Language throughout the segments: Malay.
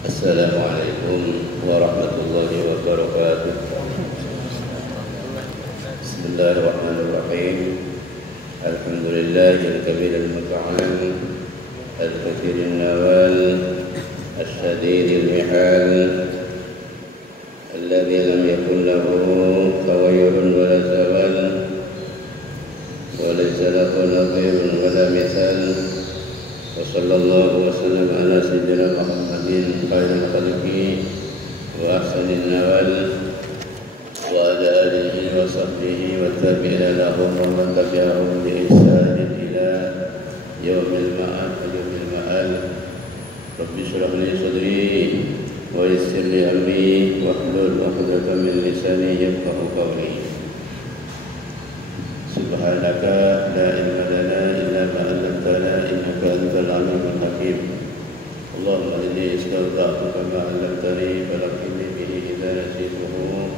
Assalamualaikum warahmatullahi wabarakatuh. Bismillahirrahmanirrahim. Alhamdulillahil kabiril muta'al, al-kathiril nawal, al-shadidil mihal, alladhi lam yakun lahu tawayurun wala zawal, wa laysa lahu nadhirun wala mithal. Wa sallallahu wa sallam ala sayyidina Muhammadin khairil khalqi wa ahsanil nawal wa ala alihi wa sahbihi wa tabi'ina lahum wa man tabi'ahum bi ihsanin ila yaumil ma'ad wa yaumil ma'al. Rabbi shrah li sadri wa yassir li amri wahlul 'uqdatam min lisani yafqahu qawli. Subhanaka la ilma lana illa ma 'allamtana innaka antal 'alimul hakim. Allahumma inni as'aluka ma 'allamtani falakinni bihi idza nasituhu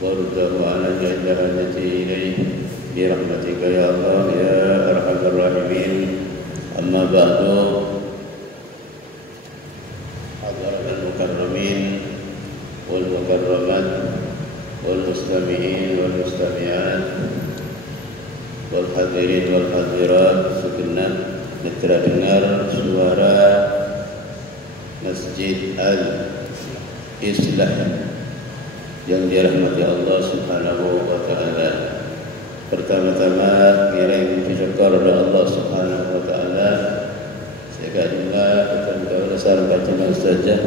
waruddahu 'ala jahilati ilayhi bi rahmatika ya Allah ya arhamar rahimin. Amma ba'du. Hadirin mukarramin wal mukarramat wal mustami'in wal mustami'at wal hadirin wal hadirat, segenap mitra dengar suara Masjid Al-Islah yang dirahmati Allah Subhanahu wa taala. Pertama-tama ngiring puji syukur kepada Allah Subhanahu wa taala. Sekadungna kepada sareng kajengan saja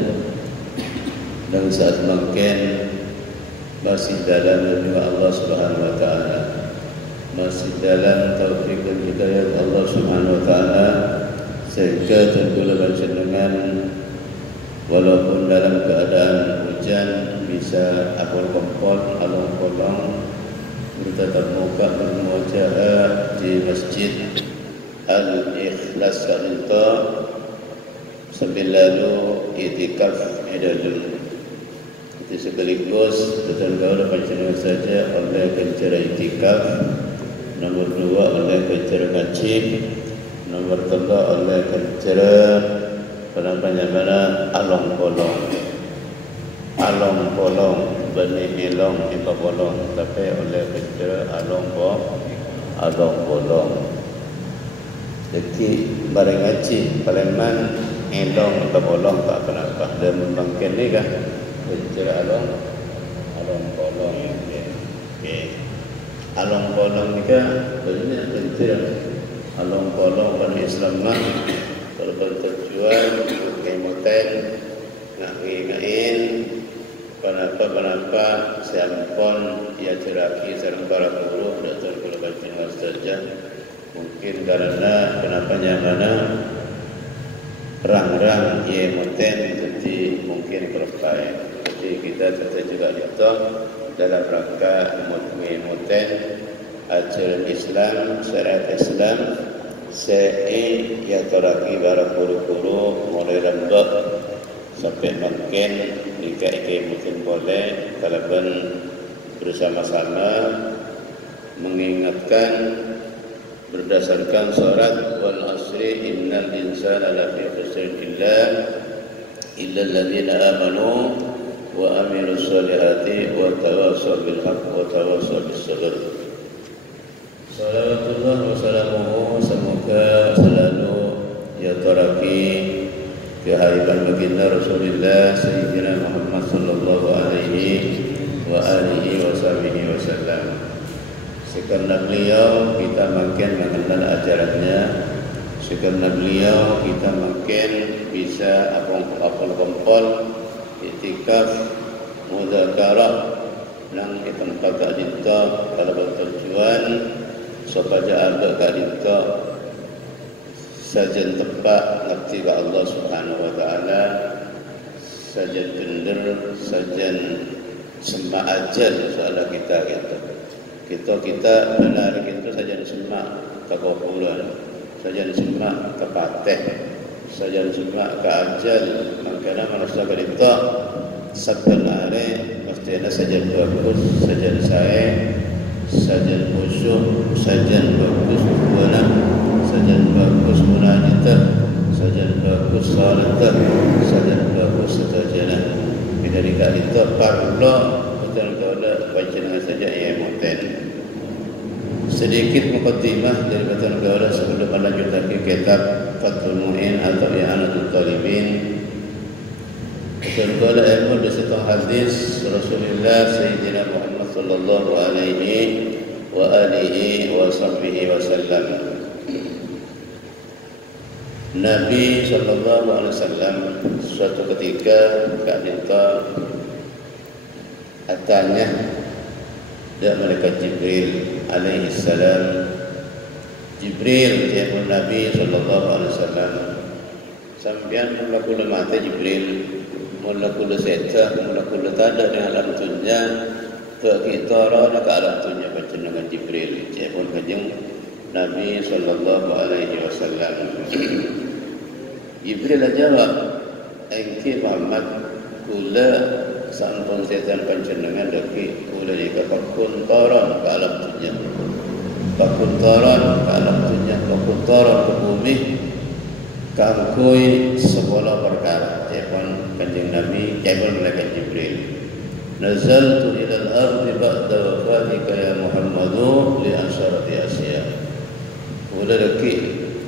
dan saat mungkin masih dalam lindungan Allah Subhanahu wa taala, masih dalam taufik dan hidayah Allah Subhanahu wa taala, sehingga tergolong panjenengan walaupun dalam keadaan hujan bisa akol-kompol, along-kolong bertatap muka bermuajah di Masjid Al-Ikhlas Kanto sambil lalu itikaf idadul. Itu sekaligus betul-betul panjenengan saja oleh cara itikaf, nomor 2 oleh cara ngaji, nomor 3 oleh cara penampilan along-polong benih hilong impa bolong, tapi oleh cara along-polong. Jadi bareng ngaji paleman hilong impa bolong tak kenapa dan membangkit ni kah cara along-polong. Okey. Along-polong ni kah sebenarnya cara along-polong orang Islam mah kalau bertujuan kemudian nak ngain kenapa sampun ia ceraki sareng para guru Dr. Kulabacin Wastaja, mungkin karena kenapa nyamana rang-rang ia moten jadi mungkin kerpai. Jadi kita juga itu dalam rangka moten ajaran Islam, syariat Islam saya ya teraki para guru-guru mulai rembak sampai mungkin jika ini mungkin boleh kalaupun bersama-sama mengingatkan berdasarkan surat wal asri innal insana lafi khusrin illa alladziina amanu wa amilus solihati wa tawassaw bil haqq wa tawassaw bis sabr. Salawatullah wa salamuhu semoga selalu ya taraki kehadiran baginda Rasulullah Sayyidina Muhammad sallallahu alaihi wa alihi wasallam. Sekarena beliau kita makin mengenal ajarannya, sekarena beliau kita makin bisa apal-kompol itikaf mudzakarah nang di tempat kadita kalau bertujuan supaya ada kadita sajen tepat ngerti ke Allah Subhanahu wa taala, sajen bener, sajen semak ajal soal kita gitu. Kita benar itu sajen semak kekabulan, sajen semak kepateh, sajen semak ke ajal. Makanya manusia kadita sebenarnya mestinya sajen bagus, sajen saya, sajen khusyuk, sajen bagus, sajen bagus munajat, sajen bagus bagus salat salat bagus sajalah dari kali itu parlo betul kalau panjenengan saja yang moten sedikit mukaddimah dari betul kalau sebelum lanjut lagi kitab Fathul Mu'in atau I'anatul Talibin. Betul kalau ilmu di setengah hadis Rasulullah Sayyidina Muhammad sallallahu alaihi wa alihi wa sahbihi wa sallam. Nabi sallallahu alaihi wasallam suatu ketika kadita atanya dan malaikat Jibril alaihi salam. Jibril ya Nabi sallallahu alaihi wasallam sampean mula kula mate Jibril mula kula seta mula kula tada dengan alam dunya ke kita rana ke alam dunya panjenengan Jibril ya pun kanjeng Nabi sallallahu alaihi wasallam. Jibril jawab, "Engki Muhammad kula sampun setan panjenengan daki kula nika pakuntaran ke alam dunya. Pakuntaran ke alam dunya, pakuntaran ke bumi kangkui sekolah perkara." Jepun kanjeng Nabi, jepun malaikat Jibril. "Nazaltu ila al-ardi ba'da wafatika ya Muhammadu li asyarati asya." Kula daki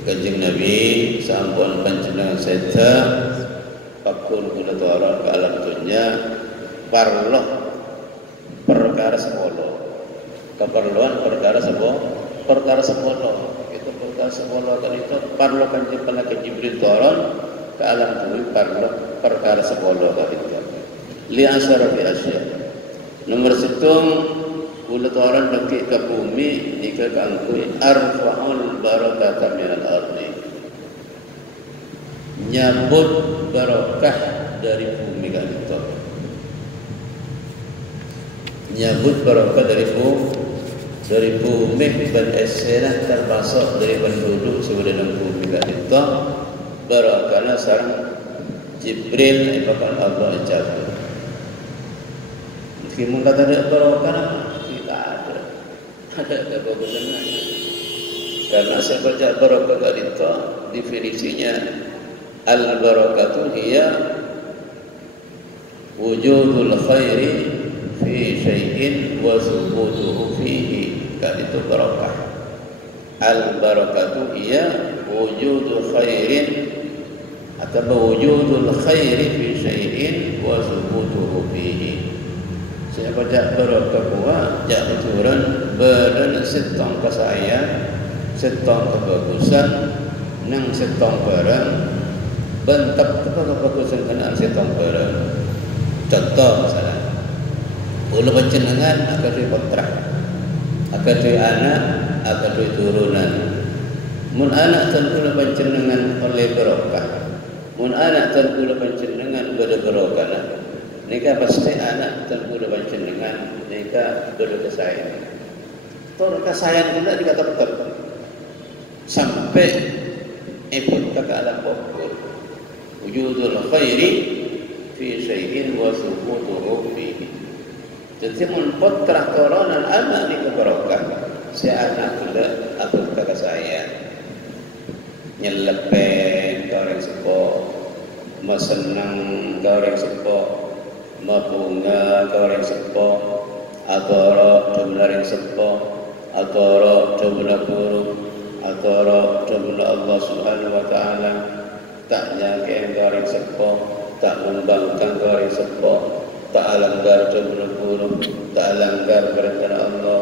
kanjeng Nabi sampun panjenengan seda pakun kula tawaran ke alam dunya parlo perkara sepuluh keperluan perkara sepuluh itu perkara sepuluh kan itu parlo kanjeng malaikat Jibril tawaran ke alam dunya parlo perkara sepuluh kan itu li asyara bi asya nomor situng kula tawaran daki ke bumi nika kangkui arfa'ul barakata minal ardi nyabut barakah dari bumi kan itu nyabut barakah dari bumi dan esenah termasuk dari penduduk sebelum bumi kan itu barakahnya sarang Jibril ibakan Allah jatuh meskipun kata ada barakah ada kebagusan karena saya baca barakah itu definisinya al-barakatu hiya wujudul khairi fi syai'in wa thubutuhu fihi kan itu barakah. Al-barakatu hiya wujudul khairin atau wujudul khairi fi syai'in wa thubutuhu fihi. Saya baca barakah kuwa jak turan badan setong kesayaan setong kebagusan nang setong barang bentak kebagusan kenal setong barang contoh misalnya ulu panjenengan akan duwe kontrak akan duwe anak akan duwe turunan mun anak tan kula panjenengan oleh barokah mun anak tan kula panjenengan beda barokah nika pasti anak tan kula panjenengan nika beda kesayang tor kesayang kula dikata betul sampai ikut ke alam kubur wujudul khairi fi syai'in wa thubutuhu fihi. Jadi mun potrah korona anak ni kebarokah si anak kula aku kata saya nyelepen goreng sepo mesenang goreng sepo mabunga goreng sepo atoro jumlah sepo atoro jumlah guru atoro jumlah Allah Subhanahu wa taala tak nyangke goreng sepo tak membangkang goreng sepo tak alanggar jumlah guru tak alanggar perintah Allah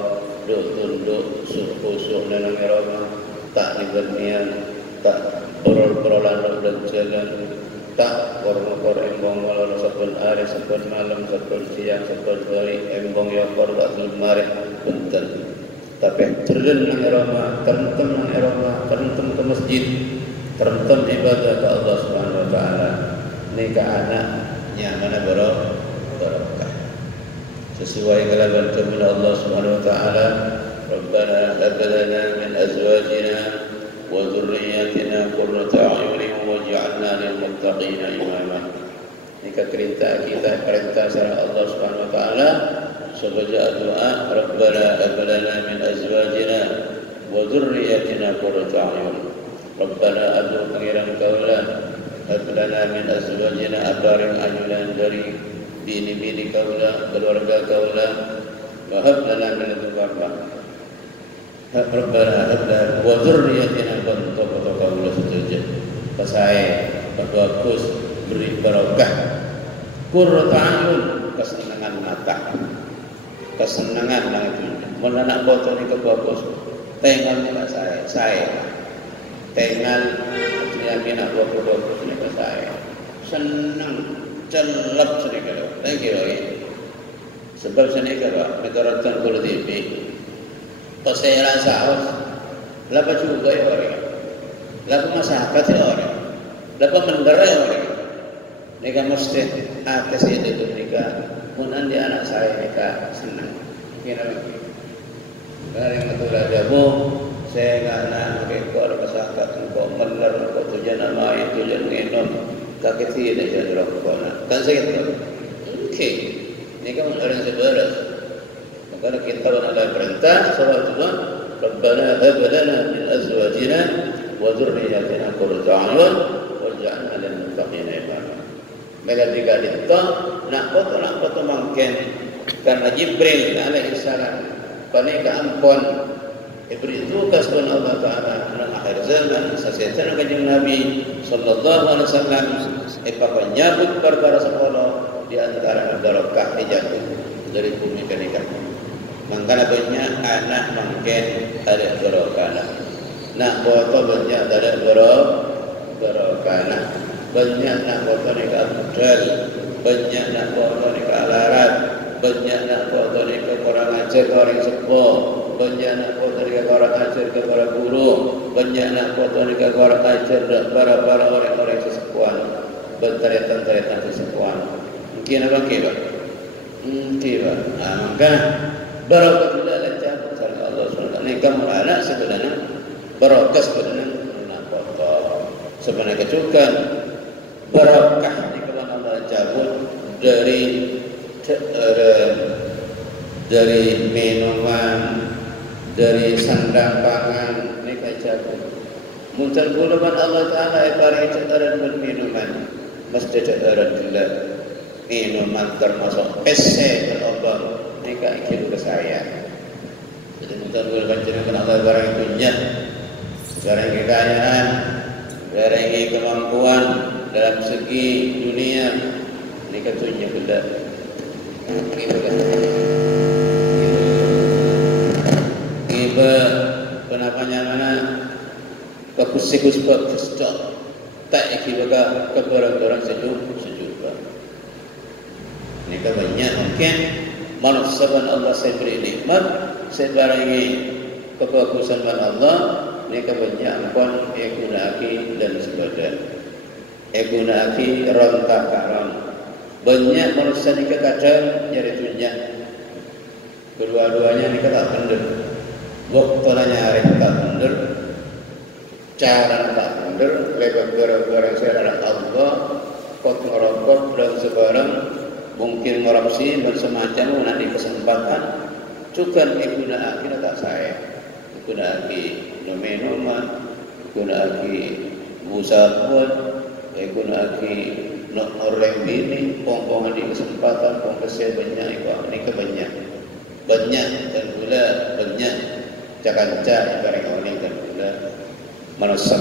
tunduk suh nanang eroma tak nibernian tak perol-perolan dan jalan tak kor-kor embong walau sabun hari sabun malam sabun siang sabun hari embong yokor tak sulmari punten tapi terlen nang eroma terentem nang eroma terentem ke masjid terentem ibadah ke Allah Subhanahu wa taala nikah anaknya mana barokah sesuai kalaban firman Allah Subhanahu wa taala Rabbana hab lana min azwajina wa dhurriyyatina qurrata a'yunin waj'alna lil muttaqina imama. Ini perintah sareng Allah Subhanahu wa taala sebagai doa Rabbana hab lana min azwajina wa dhurriyyatina qurrata a'yun. Rabbana adu pangeran kaulah hab lana min azwajina abarin ajulan dari bini-bini kaula, keluarga kaula, wa hab lana min ladunka Rabbana hab lana wa dzurriyyatina qurrata kaula setuju. Pasai bagus beri barokah, qurrata ayun, kesenangan mata, kesenangan nang itu. Mun anak boto ni bagus, tengal ni saya tengal dia mina bagus ni saya senang celap sedikit lagi lagi sebab sedikit negara tan kulit ini to saya rasa lapa juga ya orang lapa masyarakat ya orang lapa menggara ya orang mereka mesti atas itu mereka munan di anak saya mereka senang kira dari betul ada bu saya ngana rekor masyarakat untuk mener untuk tujuan nama itu tujuan minum tak kecil aja dorong kona kan saya kata oke ini kan orang seberas maka kita ada perintah salat Tuhan Rabbana hab lana min azwajina wa dhurriyyatina qurrata a'yun waj'alna lil muttaqina imama maka jika kita nak foto mungkin karena Jibril alaihi salam panika ampun beri tugas kepada Allah Taala dalam akhir zaman sesuatu kanjeng Nabi sallallahu alaihi wasallam penyambut perkara sekolah di antara barokah jatuh dari bumi kenikah. Mangkana banyak anak mungkin ada barokah. Nak foto banyak ada barokah. Banyak nak foto nikah modal, banyak nak foto nikah larat, banyak nak foto nikah orang ajar orang sepuh, banyak nak foto nikah orang ajar ke para guru, banyak nak foto nikah orang ajar para orang-orang sesepuan, bertarian-tarian sesepuan. Mungkin apa kira? Kira. Maka barokah tidak lancar bersama Allah SWT. Nikah anak sebenarnya barokah sebenarnya nak foto. Sebenarnya kecukan barokah nikah Allah cabut dari minuman, dari sandang pangan, ini kacau. Muncul buluman Allah Taala ibarat cetaran minuman, mesti cetaran gila. Minuman termasuk pese Allah, ini kaikin ke saya. Jadi muncul buluman jenengan Allah barang itunya, barang kekayaan, barang kemampuan dalam segi dunia, ini katunya benda. Iba kenapanya mana kekusikus berkestok tak ikibaga kebarang-barang sejuk ini banyak mungkin manusia Allah saya beri nikmat saya barangi kebagusan Allah ini banyak ampun ekunaki dan sebagainya ekunaki rontak karam banyak manusia ni kadang nyari tunjuk kedua-duanya ni tak benar waktu nyari tak benar cara tak benar lebar barang saya adalah Allah kot ngerokok dan sebarang mungkin korupsi dan semacam nanti kesempatan cukan guna kita tak saya guna lagi minuman guna lagi musafir guna lagi nak orang ini pong-pongan di kesempatan pong kesel banyak ini kebanyak banyak dan pula banyak cakap-cakap ibarat orang dan pula manusia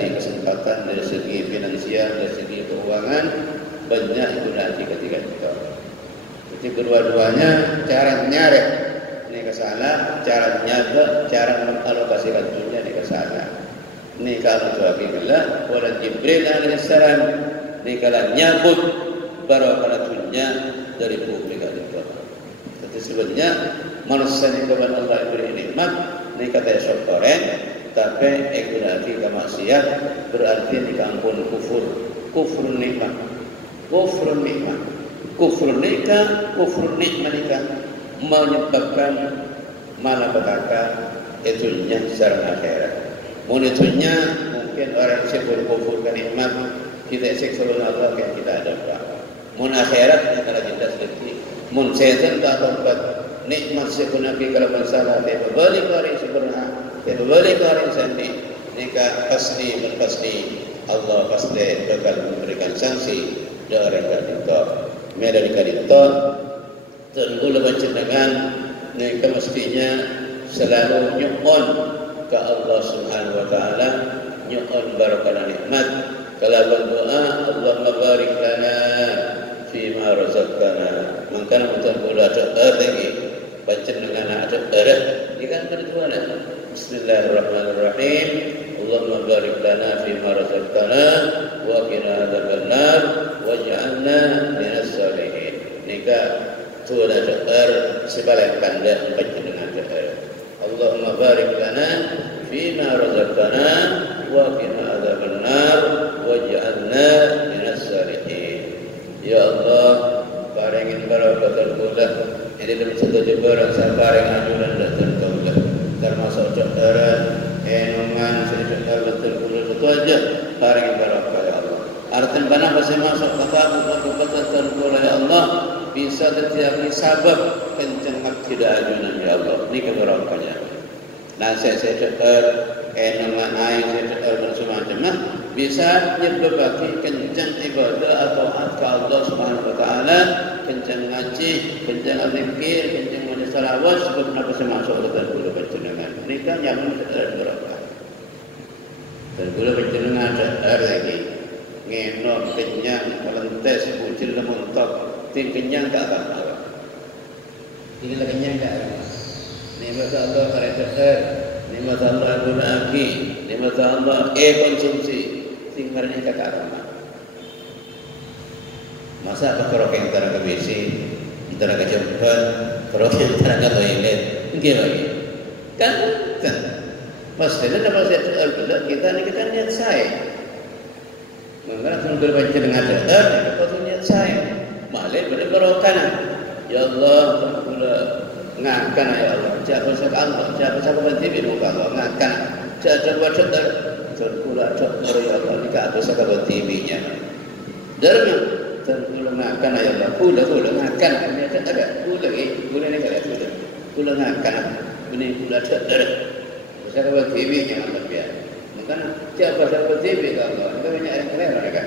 di kesempatan dari segi finansial dari segi keuangan banyak itu nanti ketika kita jadi kedua-duanya cara nyari ini kesalahan cara nyaga cara mengalokasikan dunia ini kesalahan ini kalau suami Allah wala Jibril alaihissalam ini kalau nyabut barokah dunia dari publik itu jadi sebenarnya manusia ini kepada Allah beri nikmat ini kata syukuran tapi lagi kemaksiat berarti ini kampun kufur nikmat kufur nikmat menyebabkan malapetaka itunya secara akhirat. Munitunya mungkin orang yang kufurkan nikmat kita seksual Allah yang kita ada. Mun akhirat kita tidak sedikit. Mun setan tak tempat nikmat sekunaki kalau masalah dia balik hari sebenarnya dia balik hari sendiri nikah pasti Allah pasti bakal memberikan sanksi dari kadito. Dari kadito tentu panjenengan nika mestinya selalu nyuwun ke Allah Subhanahu wa taala, nyuwun barakah nikmat. Kalau berdoa, Allahumma barik lana fima razaqtana. Maka betul pula doa lagi panjenengan ada darah ini kan berdoa. Bismillahirrahmanirrahim. Allahumma barik lana fima razaqtana wa qina adzabannar waj'alna minas shalihin. Nika tu ada doa sebalik kanda panjenengan doa. Allahumma barik lana fima razaqtana wa qina adzabannar waj'alna minas shalihin. Ya Allah, paringin barakatul kula. Ini dalam satu barang saya paring ajuran dan tertolak. Termasuk doa enongan sedekah betul kula itu aja paringin barakah ya Allah. Artinya mana masih masuk kata betul kula ya Allah bisa terjadi sebab kencang tidak ajuran ya Allah. Ini keberakahnya. Nah saya doa enongan air saya doa semacam bisa menyebabkan kencang ibadah atau taat ke Allah Subhanahu wa taala, kencang ngaji, kencang zikir, kencang maca selawat sebab napa masuk ke dalam kula panjenengan. Nika nyaman sedaya berkah. Dan kula panjenengan ada lagi ngenom kenyang melentes bujil lemontok, tim kenyang tak apa. Tinggal kenyang tak apa. Nikmat Allah karena nikmat Allah guna aki, nikmat Allah konsumsi. Tinggalnya kata apa? Masa apa kerok yang antara ke WC, antara ke jempan, kerok yang antara ke toilet, gimana? Kan? Pasti ada masa kita niat saya. Mengapa sungguh baca dengan doa? Kita niat saya. Malah pada berokan. Ya Allah, pula ngakan ya Allah. Siapa Allah, siapa berhenti di muka Allah ngakan. Siapa buat doa? Terkulah ya Allah ni kat atas apa TV-nya. Derma terkulah makan ya Allah. Pula makan ni ada. Pula ni kalau pula makan. Ini pula ter. Siapa TV-nya apa dia? Maka siapa TV Allah. Itu banyak yang keren mereka.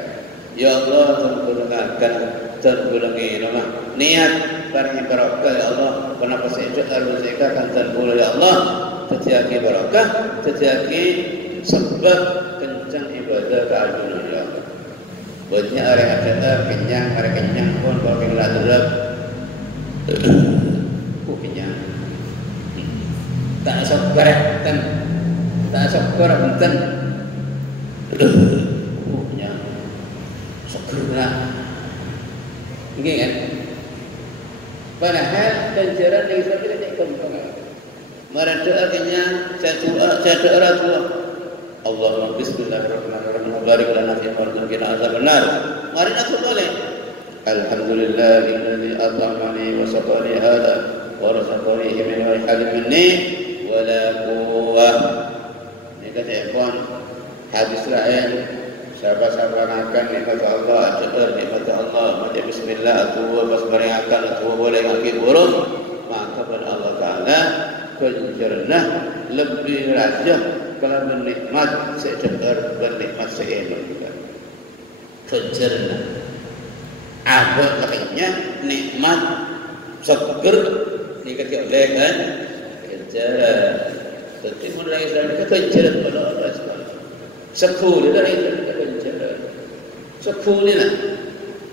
Ya Allah terkulah makan, terkulah minum. Niat paling barakah ya Allah. Kenapa saya doa zakat kan terkulah ya Allah. Terjadi barakah, terjadi sebab kencang ibadah keagungan Allah. Buatnya orang ada kenyang, orang kenyang pun bawa kenyang terap. Kenyang. Tak sabar benten, tak sabar benten. Kenyang. Segera. Ini kan. Padahal ganjaran yang sudah tidak kembang. Marah doa kenyang, saya doa tua. Allahumma bismillahirrahmanirrahim barik lana fi rizqina azabannar. Mari nak boleh. Alhamdulillahilladzi at'amani wa saqani hada wa razaqani min halim minni wa la quwwah. Ini kata ikhwan hadis lain sahabat-sahabat akan nikmat Allah, syukur nikmat Allah, baca bismillah atau pas beringatkan atau boleh ngakit burung maka pada Allah Ta'ala kencernah lebih rajah kalau menikmat sekedar bernikmat seenak juga. Kencernah apa katanya nikmat seger dikatakan oleh kan kencernah. Tapi mulai dari kencernah pada Allah SWT. Sekul dari itu kencernah. Sekul ni lah.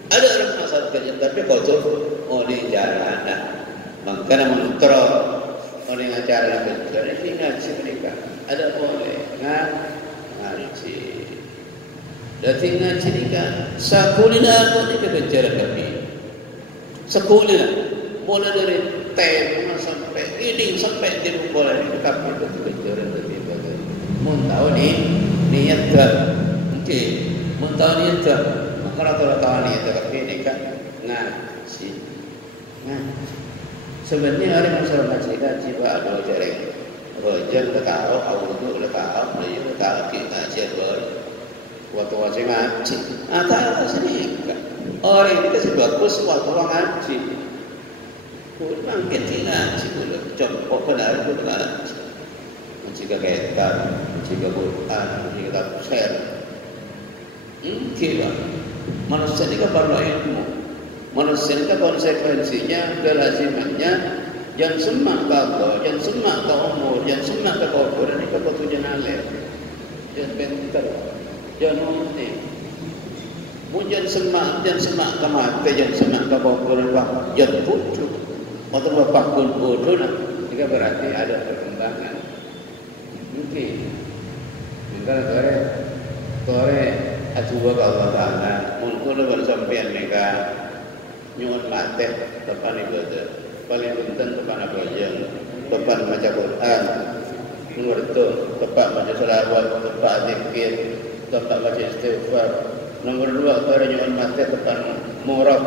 Ada orang masalah kencernah tapi kotor. Oh ni jalanan. Maka mantra orang acara kencernah ini ngaji mereka. Ada boleh ngaji. Berarti ngaji ni kan sekulina apa ni kebencian kami. Sekulina mulai dari tema sampai reading sampai di buku lain kami itu kebencian dari bagai. Mun tahu ni niat dah. Okey, mun tahu niat dah. Maka rata-rata niat dah kami ni kan ngaji. Sebenarnya orang masalah ngaji ada jaring. Dân là tạo auto là tạo để tạo kiện chia với waktu wajib ngaji. Tak sini orang ini kasih bagus waktu orang ngaji. Kurang kita ngaji dulu. Coba benar itu ngaji. Jika kaitan, jika Quran, jika tafsir. Kira manusia ini perlu ilmu. Manusia ini konsekuensinya, kelazimannya, yang semak kau, yang semak kau umur, yang semak kau kubur, ini kau tujuan alir, jangan bentar, jangan nanti. Jangan semak kau mati, jangan semak kau kubur, jangan bodoh, atau bapak pun bodoh, jika berarti ada perkembangan. Mungkin, mungkin tore atuwa Allah Taala, mungkin bersampian mereka nyuwun mati depan ibadah, paling penting depan apa aja, depan baca Quran, nomor itu, depan baca selawat, depan zikir, depan baca istighfar. Nomor dua, tore nyuwun mati depan murad,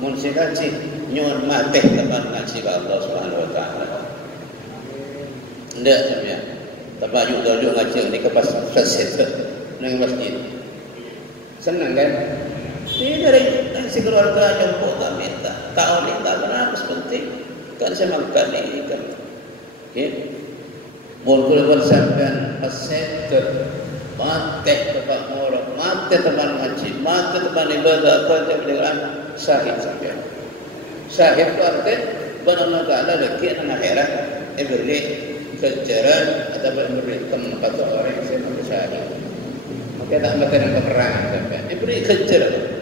munsi kaji, nyuwun mati depan ngaji Allah Subhanahu Wa Taala. Ndak sampeyan. Tempat juga ngaji ni ke pas itu nang masjid. Senang kan? Ini dari si keluarga jemput tak minta. Tak oleh tak kenapa sepenting. Kan saya makan ini kan. Okay. Mula bersampan aset mati tempat murah, mati tempat ngaji, mati tempat ibadah. Kau tak boleh sahih sampai. Sahih itu artinya benar-benar ada lagi anak akhirat. Beri kejaran atau beri tempat orang yang saya bersahih. Maka tak makan yang peperangan sampai. Beri kejaran.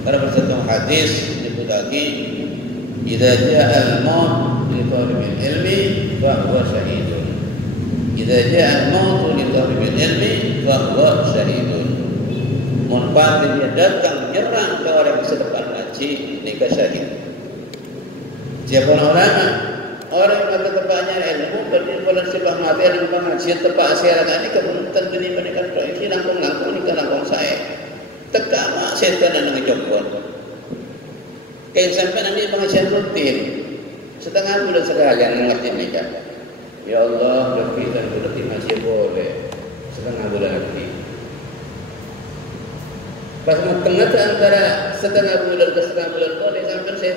Karena bersatu hadis disebut lagi, "Idza ja'a al-maut li talibil ilmi fa huwa syahidun." Idza ja'a al-maut li talibil ilmi fa huwa syahidun. Munfaat dia datang nyerang ke orang yang sedang ngaji, nikah syahid. Siapa orang yang kata tempatnya ilmu, berdiapalah sebab mati ada pengajian tempat siaran ini kebetulan ini mereka ini langkung ini ke langkung saya. Tegak mak setan dan ngejokon. Kayak sampai nanti pengajian rutin, setengah bulan sekalian mengerti nikah. Ya Allah, lebih dan lebih masih boleh setengah bulan lagi. Pas tengah antara setengah bulan ke setengah bulan boleh sampai saya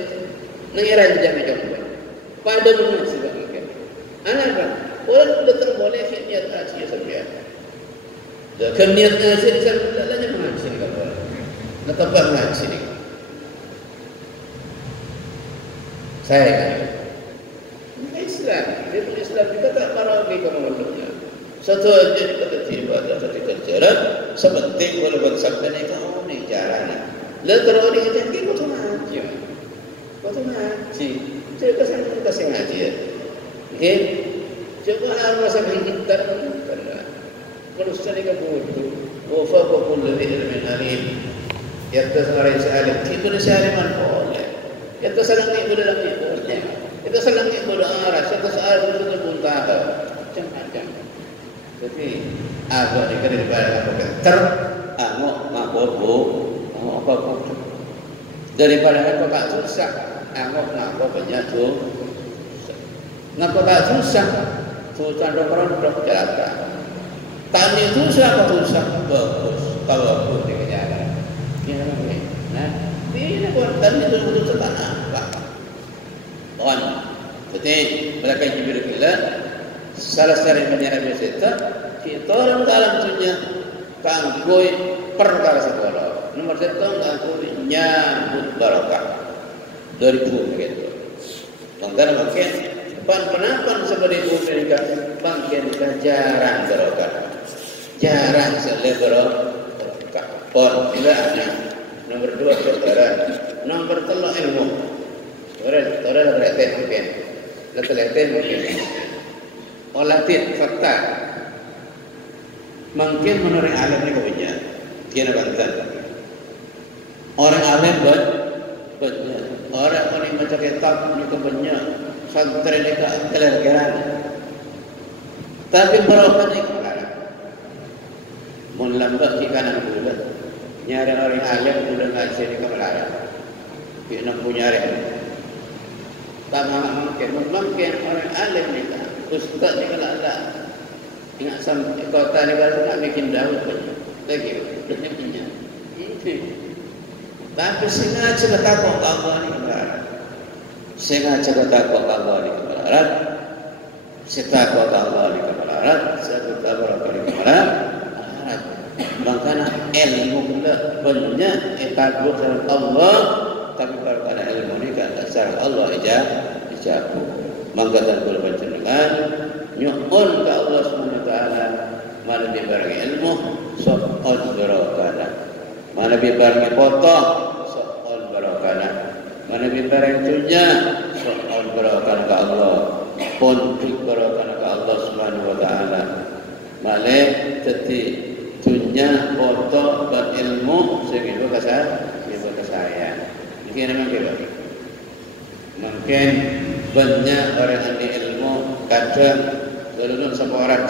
nengeran jam ngejokon. Pada mengaji mungkin. Anak kan, orang datang boleh niat ngaji sampai. Jangan niat ngaji sampai dalanya mengaji kalau. Nak tempat ngaji ni. Saya kan. Islam, Islam kita tak marah lagi kamu maksudnya. Satu aja kita tiba ada satu kejaran sepenting boleh bersabda ni kau ni cara ni. Lepas ni kita ni kau tu ngaji. Kau tu ngaji. Saya kasih ngaji ya. Okay. Coba Allah sampai kita karena manusia ni kan bodoh. Wafa kullu ilmin alim. Yatasarri salim. Itu saliman boleh. Yatasarri boleh lagi boleh. Yatasarri boleh aras. Yatasarri boleh buntah. Macam-macam. Jadi agak ni kena dibayar apa ter angok mabobo. Apa daripada apa tak susah. Angok ngapa banyak tu. Ngapa tak susah. Susah dok celaka. Tani susah apa susah? Bagus. Kalau aku dikejar. Ini namanya. Nah, ini buat tani itu betul tanah. Kawan. Jadi mereka yang diberi salah sekali menyerang kita orang dalam dunia kangkui perkara sekolah. Nomor satu kangkui nyambut barokah. 2000 begitu. Maka makin penerapan seperti itu mereka makin jarang barokah. Jarang sekali barokah. Pon tidak ada. Nomor 2 saudara. Nomor 3 ilmu. Orang berarti mungkin. Letih mungkin. Olatin fakta. Mungkin menurut alim ni kau punya. Kena bantan. Orang alim buat orang yang baca kitab juga banyak santri dekat kelergeran. Tapi barokah ni kalah. Mun lambat di kanan bulan. Nyari orang alim bulan ngaji ni kalah. Kita nak punya orang. Tak mungkin orang alim ni tak. Ustaz ni kalau ada ingat sampai kota ni baru nak bikin daun lagi punya. Tapi sengaja takut Allah ni kemarin. Sengaja takut Allah ni kemarin. Setakut Allah ni kemarin. Setakut Allah ni kemarin. Makanya ilmu kita banyak takut dengan Allah, tapi kalau ada ilmu ni kan dasar Allah ijabah. Maka tanpa panjenengan nyuhun ke Allah Subhanahu wa taala mana bibarang ilmu soal barokah. Mana bibarang potong soal barokah. Mana bibarang dunia soal barokah ke Allah. Pontik barokah ke Allah Subhanahu wa taala. Malih jadi dunia foto berilmu segitu ke saya. Mungkin memang gitu. Mungkin banyak orang yang di ilmu kadang dulu semua orang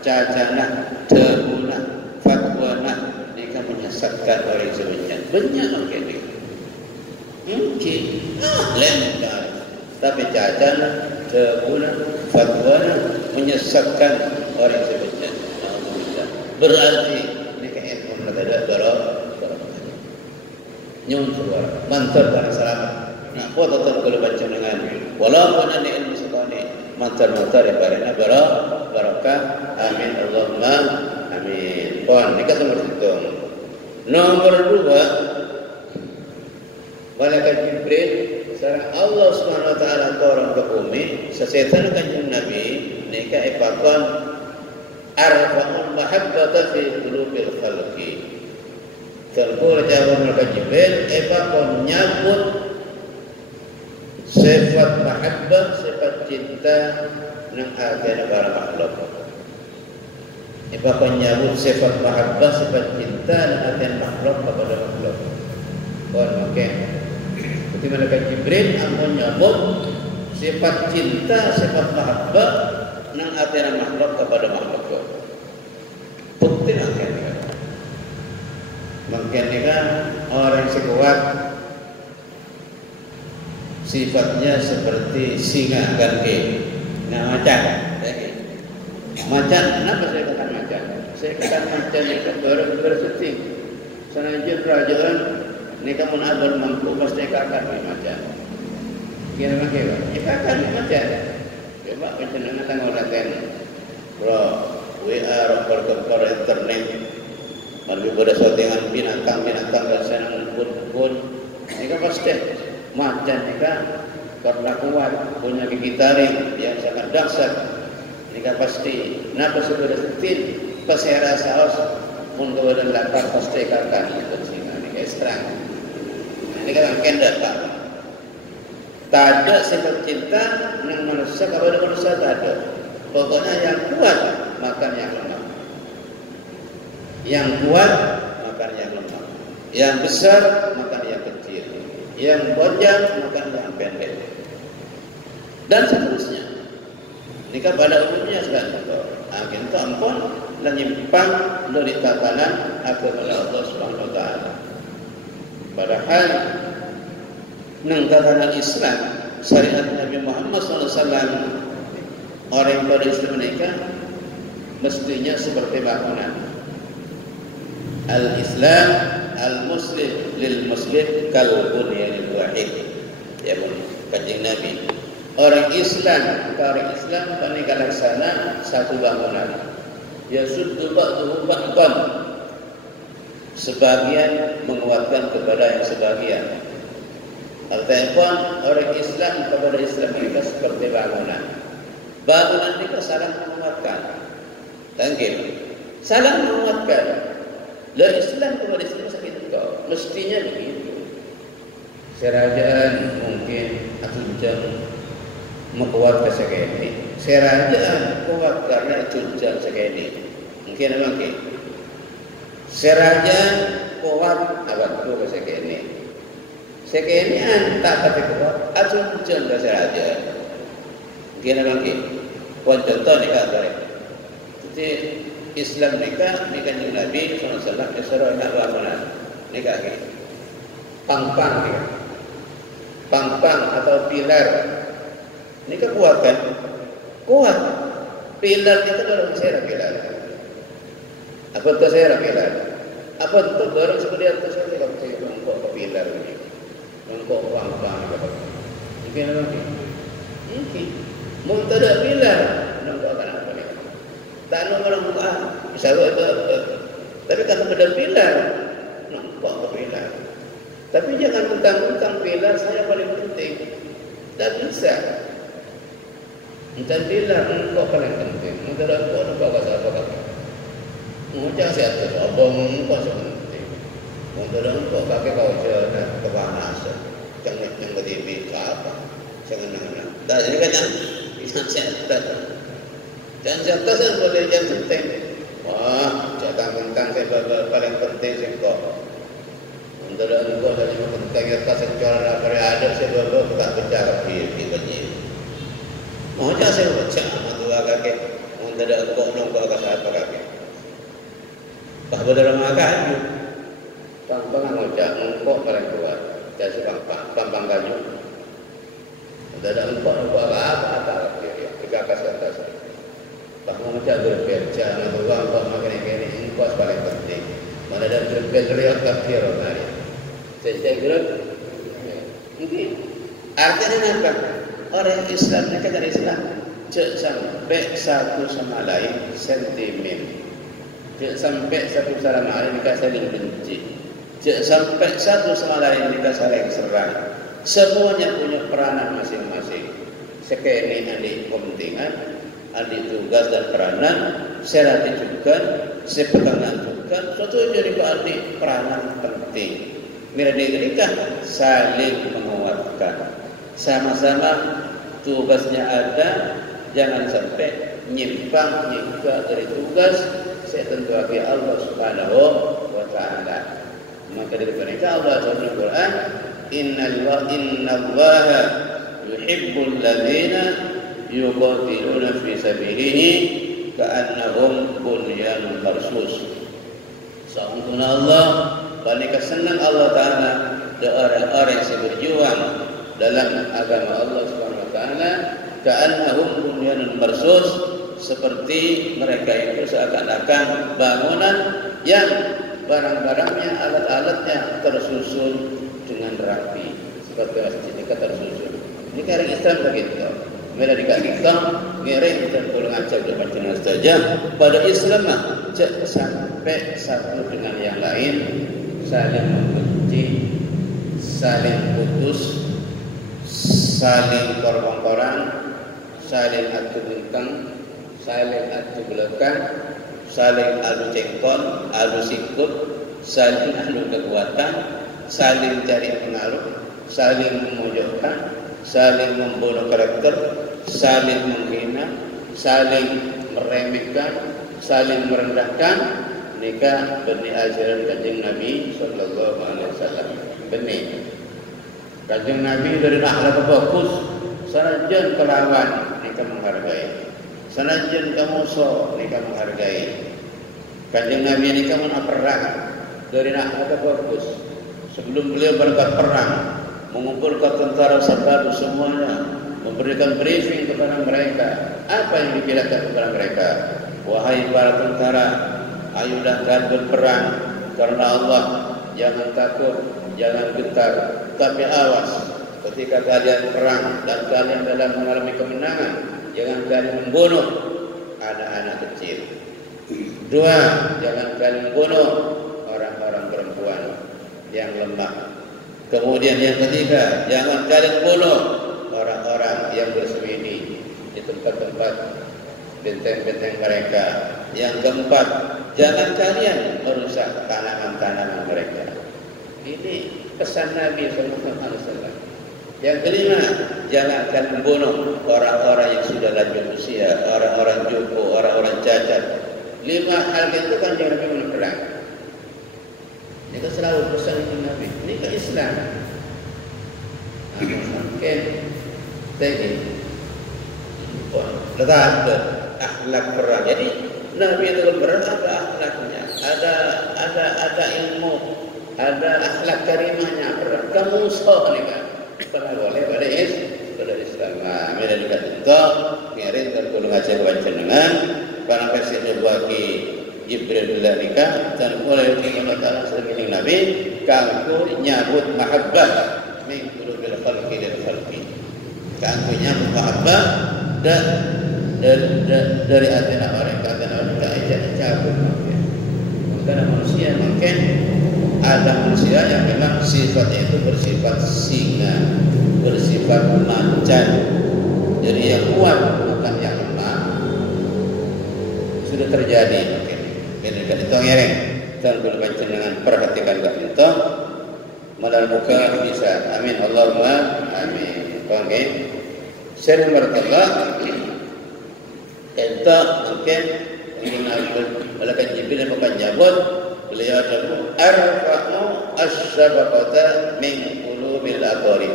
cacana, deguna, fatwana mereka menyesatkan orang sebenarnya. Banyak mungkin ini. Mungkin lengkap. Tapi cacana, deguna, fatwana menyesatkan orang sebenarnya. Berarti mereka ilmu mereka ada barokah. Nyun suara, mantar barang selamat. Nak buat tetap kalau baca dengan walaupun ada ilmu sekali mantar-mantar ibaratnya barokah. Amin Allahumma amin. Puan, ini kata itu. Nomor 2, malaikat Jibril sareng Allah Subhanahu wa taala turun ke bumi, sesetan kanjeng Nabi nika ipakon arfa'ul mahabbata fi qulubil khalqi. Kalau jawab malaikat Jibril ipakon nyabut sifat mahabbah, sifat cinta nang hati para makhluk. Ipa penyebut sifat mahabbah, sifat cinta nang hati makhluk kepada makhluk. Kon makin. Seperti malaikat Jibril ampun nyebut sifat cinta, sifat mahabbah nang hati makhluk kepada makhluk. Bukti makin. Makin ni kan orang sekuat sifatnya seperti singa kan ke macan. Macan, kenapa saya katakan macan? Saya katakan macan itu baru berseting. Senajan kerajaan ni kamu abal mampu pasti kakak ni macan. Kira-kira, kakak ni macan. Coba macam mana tanggal laten, bro, WA, kompor internet, lebih pada settingan binatang dan senang pun. Ini kan pasti. Macan jika karena kuat punya gigi taring yang sangat dahsyat, jika pasti napa sudah setin pasti rasa pun kemudian lapar pasti kakak itu singa ini ekstrang. Ini kan kenda pak. Tak ada sifat cinta yang manusia kepada manusia tak ada. Pokoknya yang kuat makan yang lemah. Yang kuat makan yang lemah. Yang besar makan yang kecil. Yang panjang makan yang pendek dan seterusnya. Jika pada umumnya sudah contoh, kita ampun dan nyimpang dari tatanan agama Allah Subhanahu wa taala. Padahal nang tatanan Islam, syariat Nabi Muhammad SAW, orang yang pada Islam mereka mestinya seperti bangunan. Al-Islam al-Muslim lil-Muslim kal-bunyanil wahid. Ya kanjeng Nabi. Orang Islam panika laksana satu bangunan. Ya suddu ba'duhu ba'dan. Sebagian menguatkan kepada yang sebagian. Artinya orang Islam kepada Islam mereka seperti bangunan. Bangunan mereka saling menguatkan. Tangkil. Saling menguatkan. Lalu Islam kepada Islam sakit juga. Mestinya begitu. Serajaan mungkin atujang menguat ke sekali. Serajaan kuat karena atujang sekali. Mungkin mungkin. Serajaan kuat awak tu ke sekali. Sekali tak kata kuat atujang ke serajaan. Mungkin mungkin. Kuat contoh ni kata. Jadi Islam nikah kanjeng Nabi SAW disuruh nak bangunan nikah ni pangpang ni, pangpang atau pilar nikah kuat kan? Kuat. Pilar itu dalam serap pilar. Apa tu serap pilar? Apa tu baru seperti itu saya kalau saya mengkok ke pilar ni, mengkok pangpang apa? Mungkin apa? Mungkin. Mungkin ada pilar, nampak kan apa ni? Tak ada orang buka. Misalnya itu Tapi kalau benar pilar, nampak ke pilar. Tapi jangan mentang-mentang pilar saya paling penting. Tak bisa. Entah pilar engkau paling penting. Entah engkau apa-apa. Macam saya tu, abang engkau sepenting. Entah engkau pakai kau jalan kepanasan. Jangan ke TV apa. Jangan. Dah jadi kan jangan saya tak boleh yang penting. Wah, jangan tentang saya paling penting sih kau. Untuk engkau dari tentang yang tak secara berada saya bawa tak bicara di banjir. Mau jangan saya baca dua kaki. Untuk engkau nongkau ke siapa kaki. Tak boleh makan. Bang ngocak engkau paling kuat. Jadi bang kayu. Untuk engkau apa kaki. Tiga atas. Tak mau ngocak berkerja. Untuk engkau makan ini engkau paling penting. Mana ada berkerja kaki orang hari. Saya kira mungkin artinya apa? Orang Islam, mereka dari Islam cek sampai satu sama lain sentimen, cek sampai satu sama lain mereka saling benci, cek sampai satu sama lain mereka saling serang. Semuanya punya peranan masing-masing. Sekali adik kepentingan, adik tugas dan peranan, saya lanjutkan, saya pegang suatu jadi adik peranan penting. Mereka saling menguatkan, sama-sama tugasnya ada, jangan sampai nyimpang dari tugas. Saya tentu bagi Allah Subhanahu wa Ta'ala. Maka dari mereka Allah dalam Al-Quran, Innallaha yuhibbul ladzina yuqatiluna fi sabilihi ka'annahum bunyanun marsus. Sesungguhnya Allah paling senang Allah Ta'ala orang-orang yang berjuang dalam agama Allah Subhanahu Wa Ta'ala ka'annahum bunyanun marsus, seperti mereka itu seakan-akan bangunan yang barang-barangnya, alat-alatnya tersusun dengan rapi, seperti masjid ini tersusun. Ini karena Islam begitu. Bila dikatakan ngiring dan pulang acap depan jenis saja pada Islam sampai satu dengan yang lain, saling membenci, saling putus, saling korban-korban, saling adu bentang, saling adu belakang, saling adu cengkol, adu sikut, saling adu kekuatan, saling cari pengaruh, saling memojokkan, saling membunuh karakter, saling menghina, saling meremehkan, saling merendahkan. Nikah benih ajaran Kanjeng Nabi sallallahu alaihi wasallam. Benih Kanjeng Nabi dari akhlak bagus, sanajan kelawan nikah menghargai, sanajan kamuso nikah menghargai. Kanjeng Nabi nikah perang dari akhlak bagus. Sebelum beliau berangkat perang, mengumpulkan tentara serta semuanya, memberikan briefing kepada mereka. Apa yang dipilihkan kepada mereka? Wahai para tentara, ayolah kalian berperang karena Allah. Jangan takut, jangan gentar, tapi awas ketika kalian perang dan kalian dalam mengalami kemenangan, jangan kalian membunuh anak-anak kecil. Dua, jangan kalian membunuh orang-orang perempuan yang lemah. Kemudian yang ketiga, jangan kalian bunuh orang-orang yang bersembunyi di tempat-tempat benteng-benteng mereka. Yang keempat, jangan kalian merusak tanaman-tanaman mereka. Ini pesan Nabi SAW. Yang kelima, jangan kalian membunuh orang-orang yang sudah lanjut usia, orang-orang jompo, orang-orang cacat. 5 hal itu kan jangan Nabi menerang. Ini kan selalu pesan itu Nabi. Ini ke Islam. Oke, tadi. Letak akhlak perang. Jadi Nabi itu berperang ada akhlaknya, ada ilmu, ada akhlak karimahnya perang. Kamu sok ni kan? Pernah boleh pada Islam. Bila dikatakan ngiring tergolong aja kebancengan, para presiden bagi Jibril bila nikah dan oleh Allah Taala sebagai Nabi, kamu nyabut mahabbah min qulubil khalqi lil khalqi. Kamu nyabut mahabbah dari hati mereka dan mereka aja cabut. Karena manusia mungkin ada manusia yang memang sifatnya itu bersifat singa, bersifat macan. Jadi yang kuat bukan yang lemah. Sudah terjadi mungkin. Ini kan itu ngereng. Dan kalau panjenengan perhatikan kat itu, malah buka bisa. Amin Allahumma amin. Oke. Sering bertolak. Kita mungkin melakukan Jibril yang menjabut beliau adalah arfa'u asyabaqata min qulubil aqarib.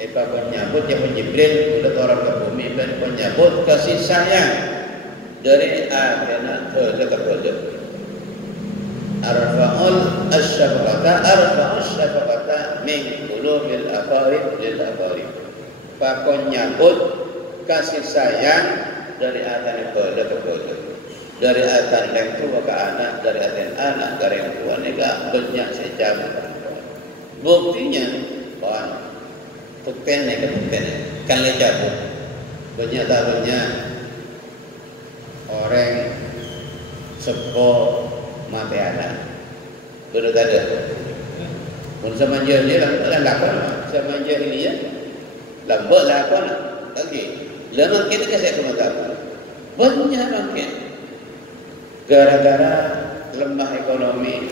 Apa menyambut yang Jibril udah orang ke bumi dan menyambut kasih sayang dari akhirnya ke dekat. Arfa'ul asyabaqata min qulubil aqarib lil aqarib. Pakon nyambut kasih sayang dari atan kepada kepada, dari atan yang tua ke anak, dari atan anak dari yang tua nega banyak sejaman. Buktinya, kawan, tukten kan lecabut banyak tak banyak orang sekolah mati anak, betul tak ada. Pun sama jahiliya lah lakon, sama jahiliya lambat lakon lagi. Lama kita kasih komentar banyak mungkin gara-gara lemah ekonomi,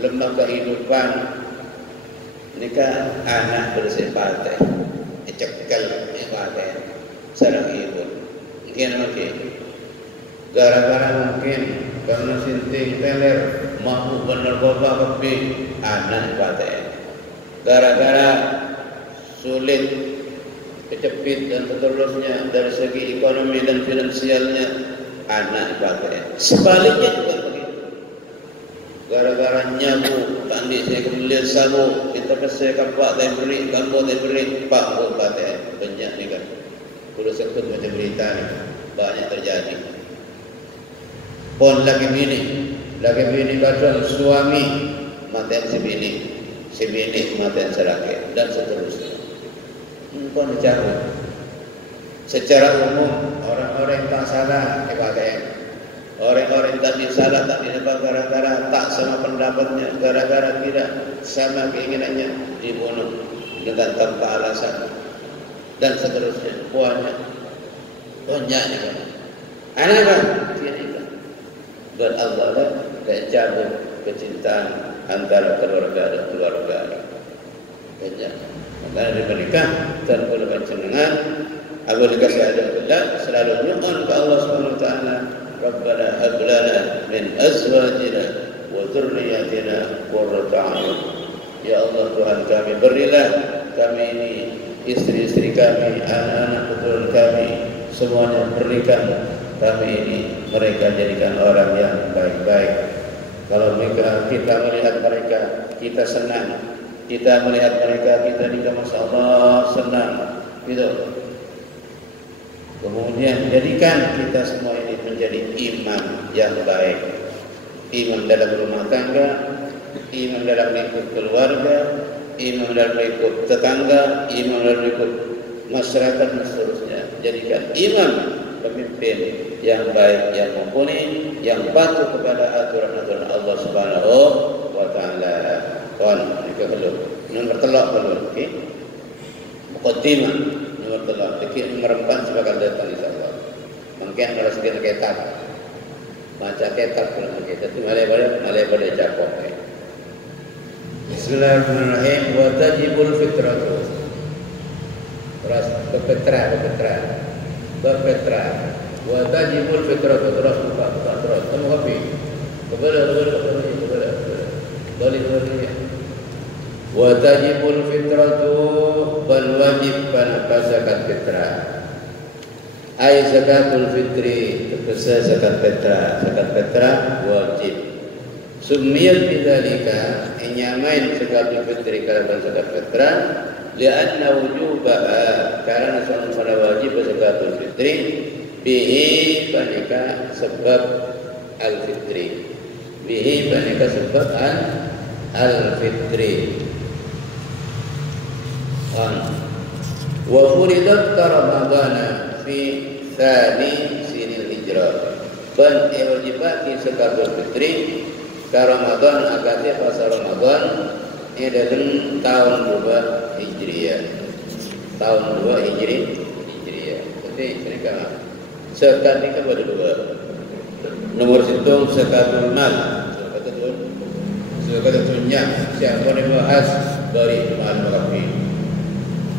lemah kehidupan, nikah anak bersifat cekal ibadah sarang ibu mungkin gara-gara mungkin karena sinting teler mampu benar bapak tapi anak ibadah gara-gara sulit kecepit dan seterusnya dari segi ekonomi dan finansialnya anak ibadah. Sebaliknya juga begitu. Gara-gara nyabu tandi saya kemuliaan sabu kita kasih kapak dan beri gambar dan beri pak ibadah banyak ni kan. Kudu sekut macam berita ni banyak terjadi. Pon lagi bini kadang suami matian si bini matian selaki dan seterusnya. Bukan dicabut. Secara umum orang-orang tak salah ibadah, orang-orang tak salah tak didapat gara-gara tak sama pendapatnya, gara-gara tidak sama keinginannya dibunuh dengan tanpa alasan dan seterusnya. Banyak ni kan. Anak kan tidak. Dan Allah lah cabut kecintaan antara keluarga dan keluarga. Banyak. Maka dari mereka dan kalau panjenengan agar dikasih ada Allah selalu nyuhun ke Allah Subhanahu wa taala, Rabbana hab lana min azwajina wa dzurriyyatina qurrata a'yun. Ya Allah Tuhan kami, berilah kami ini istri-istri kami, anak-anak keturunan kami, semuanya berikan kami ini mereka jadikan orang yang baik-baik. Kalau mereka kita melihat mereka kita senang. Kita melihat mereka, kita juga Masya Allah senang gitu. Kemudian jadikan kita semua ini menjadi imam yang baik. Imam dalam rumah tangga, imam dalam lingkup keluarga, imam dalam lingkup tetangga, imam dalam lingkup masyarakat dan seterusnya. Jadikan imam pemimpin yang baik, yang mumpuni, yang patuh kepada aturan-aturan Allah Subhanahu wa taala. Kawan, ini belum. Nomor telak belum, okey. Muqaddimah nomor telak. Dikit nomor 4 sebagai datang insya-Allah. Mungkin kalau sekian kitab. Baca kitab kalau kita tu malai pada cakap. Bismillahirrahmanirrahim. Wa tajibul fitratu. Terus berfitrah. Wa tajibul fitratu terus buka terus. Kamu kopi. Balik. Wa tajibul fitratu bal wajib pada zakat fitrah. Ai zakatul fitri terkesa zakat fitrah wajib. Sumiyat bidzalika inyamain zakatul fitri kalau zakat fitrah lianna wujubaha karena pada wajib zakatul fitri bihi panika sebab al fitri bihi panika sebab al fitri wa furidat Ramadana fi thani sinil hijrah ban wajibat ki zakatul fitri ka Ramadan agate pas Ramadan ini dalam tahun 2 Hijriah. Tahun 2 Hijriah. Jadi mereka zakat ini kan ada dua. Nomor hitung zakatul mal, zakatul nyak. Siapa yang bahas dari mal merapi.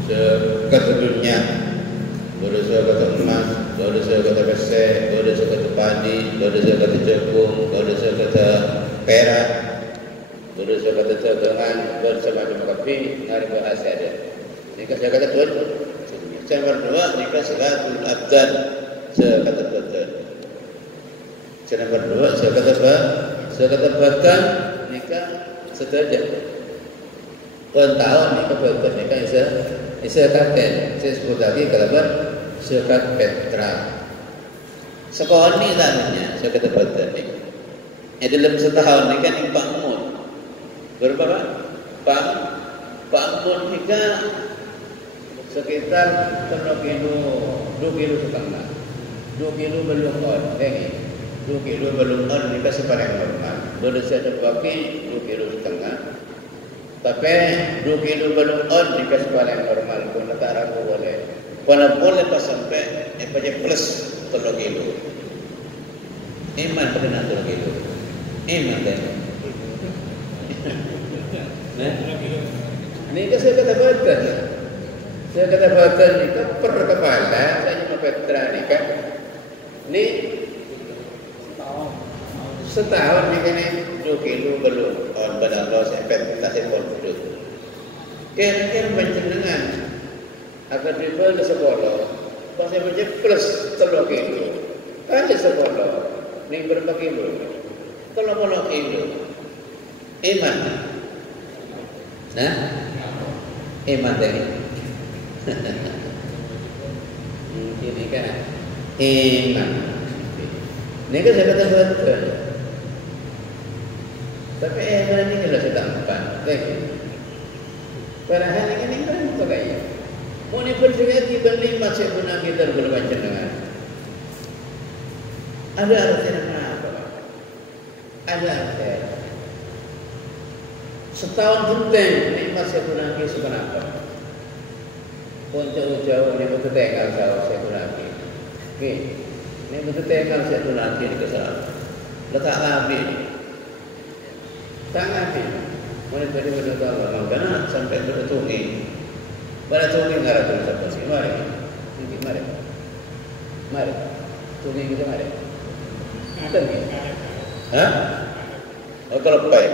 Zakatul nyak. Boleh zakat emas, boleh zakat pesek, boleh zakat padi, boleh zakat jagung, boleh zakat perak, boleh zakat cadangan, boleh semacam kapi, ngari bahasa ada. Nikah zakat tuan. Yang kedua nikah zakatul abdan, zakat badan. Yang kedua zakat apa? Zakat badan nikah sederajat. Tahun nikah badan nikah isa kakek. Saya sebut lagi kalau zakat petra. Sekolah ni namanya zakat badan ni. Dalam setahun ni kan yang bangun. Berapa? Bangun ni kan sekitar 2 kilo setengah. 2 kilo belum on. 2 kilo belum on ni kan separuh normal. Boleh saya bagi 2 kilo setengah. Tapi 2 kilo belum on ni kan separuh normal. Pun tak ragu boleh. Kalau boleh pas sampai plus 3 kilo. Iman kena 3 kilo. Iman kan? Ini kan saya kata badan. Saya kata badan ni kan per kepala. Saya cuma petra ni kan. Ni setahun ni kan 2 kilo belum. On badan Allah saya petra saya pun duduk. Kira-kira pencendengan. Agar dribble ke sekolah, pas saya baca plus 3 kilo, kali sekolah, ni berapa kilo? 30 kilo. Iman, iman tadi. Ini kan iman. Ini kan saya kata betul. Tapi iman ini kalau saya tampak, padahal ini kan bukan gaya. Mau ni bersedia kita lima sebulan kita berbaca dengan. Ada artinya apa? Ada artinya. Setahun penting 5 sebulan kita sebenarnya. Pun jauh-jauh ni betul tinggal jauh sebulan kita. Okay, ni betul tinggal sebulan kita di kesalahan. Letak nabi, tak nabi. Mau ni tadi betul tahu orang kena sampai betul ni. Pada tungi ngara tu siapa sih? Mari, mari. Tungi kita mari. Tungi. Hah? Oh kalau baik.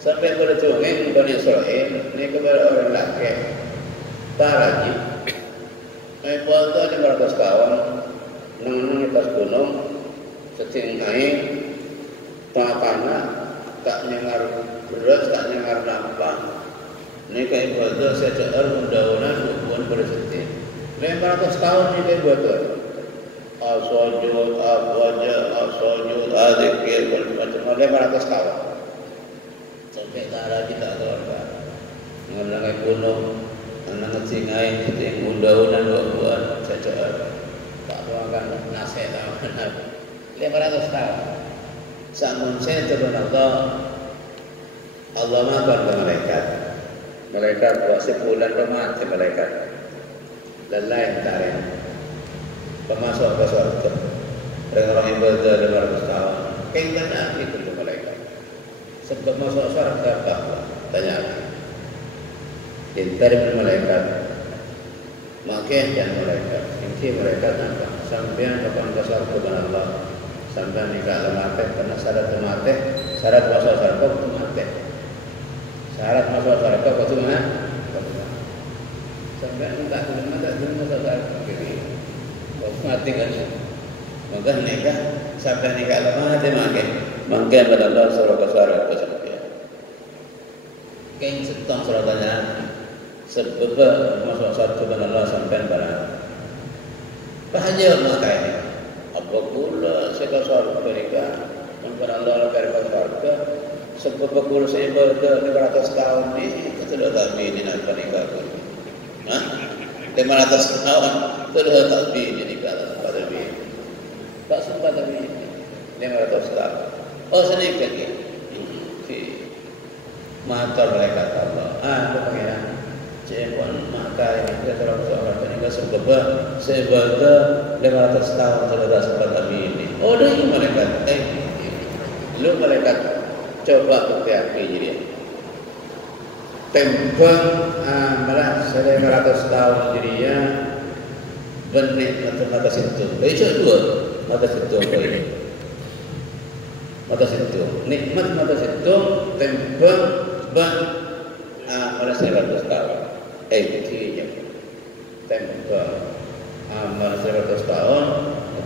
Sampai pada tungi bukan Israel, ni kepada orang laki. Tak lagi. Mai buat tu ada 500 kawan, nang atas gunung, secing air, tanah, tak dengar beras, tak dengar nampak. Ini kayak ibadah saya cakap mudah-mudahan hubungan berseti. 500 tahun ini kayak ibadah. Asojud, asojud, azikir, macam-macam 500 tahun. Sampai tak kita keluarga. Mengenai gunung, mengenai singai, yang mudah-mudahan buat saya cakap. Tak tuangkan nasihat sama 500 tahun. Samun saya turun Allah maafkan ke malaikat. Malaikat buat sebulan mati malaikat. Lelah yang tarik. Pemasuk ke surga. Orang yang beribadah 500 tahun. Keinginan itu ke malaikat. Sebab masuk surga apa? Tanya lagi. Cinta dengan malaikat. Makin jangan malaikat. Inti malaikat apa? Sampai kapan ke surga dengan Allah. Sampai nikah mati. Karena syarat mati. Syarat masuk surga itu mati. Syarat masuk surga itu mana? Sampai entah mana tak masuk surga begini. Mati kan? Maka nikah sampai nikah lama mati makin pada Allah surga ke surga. Kain setong surganya sebab masuk surga dengan Allah sampai pada. Bahagia maka ini. Apa pula saya ke surga nikah? Sampai Allah ke surga. Sebab pula saya beribadah 500 tahun ni, sudah tak bini nak nikah pun. 500 tahun sudah tak bini nikah pada bini. Tak sempat tak bini. 500 tahun. Oh sedikit ya. Matur malaikat Allah. Aku pengen cepon maka ini kita terus orang peninggal sebab 500 tahun sudah seperti ini. Oh ini malaikat. Lu malaikat coba bukti api jadi. Tembang malah 500 tahun jadinya benih mata situ. Besok dua mata situ apa ini? Mata situ. Nikmat mata situ tembang malah 100 tahun. Kinya tembang malah 100 tahun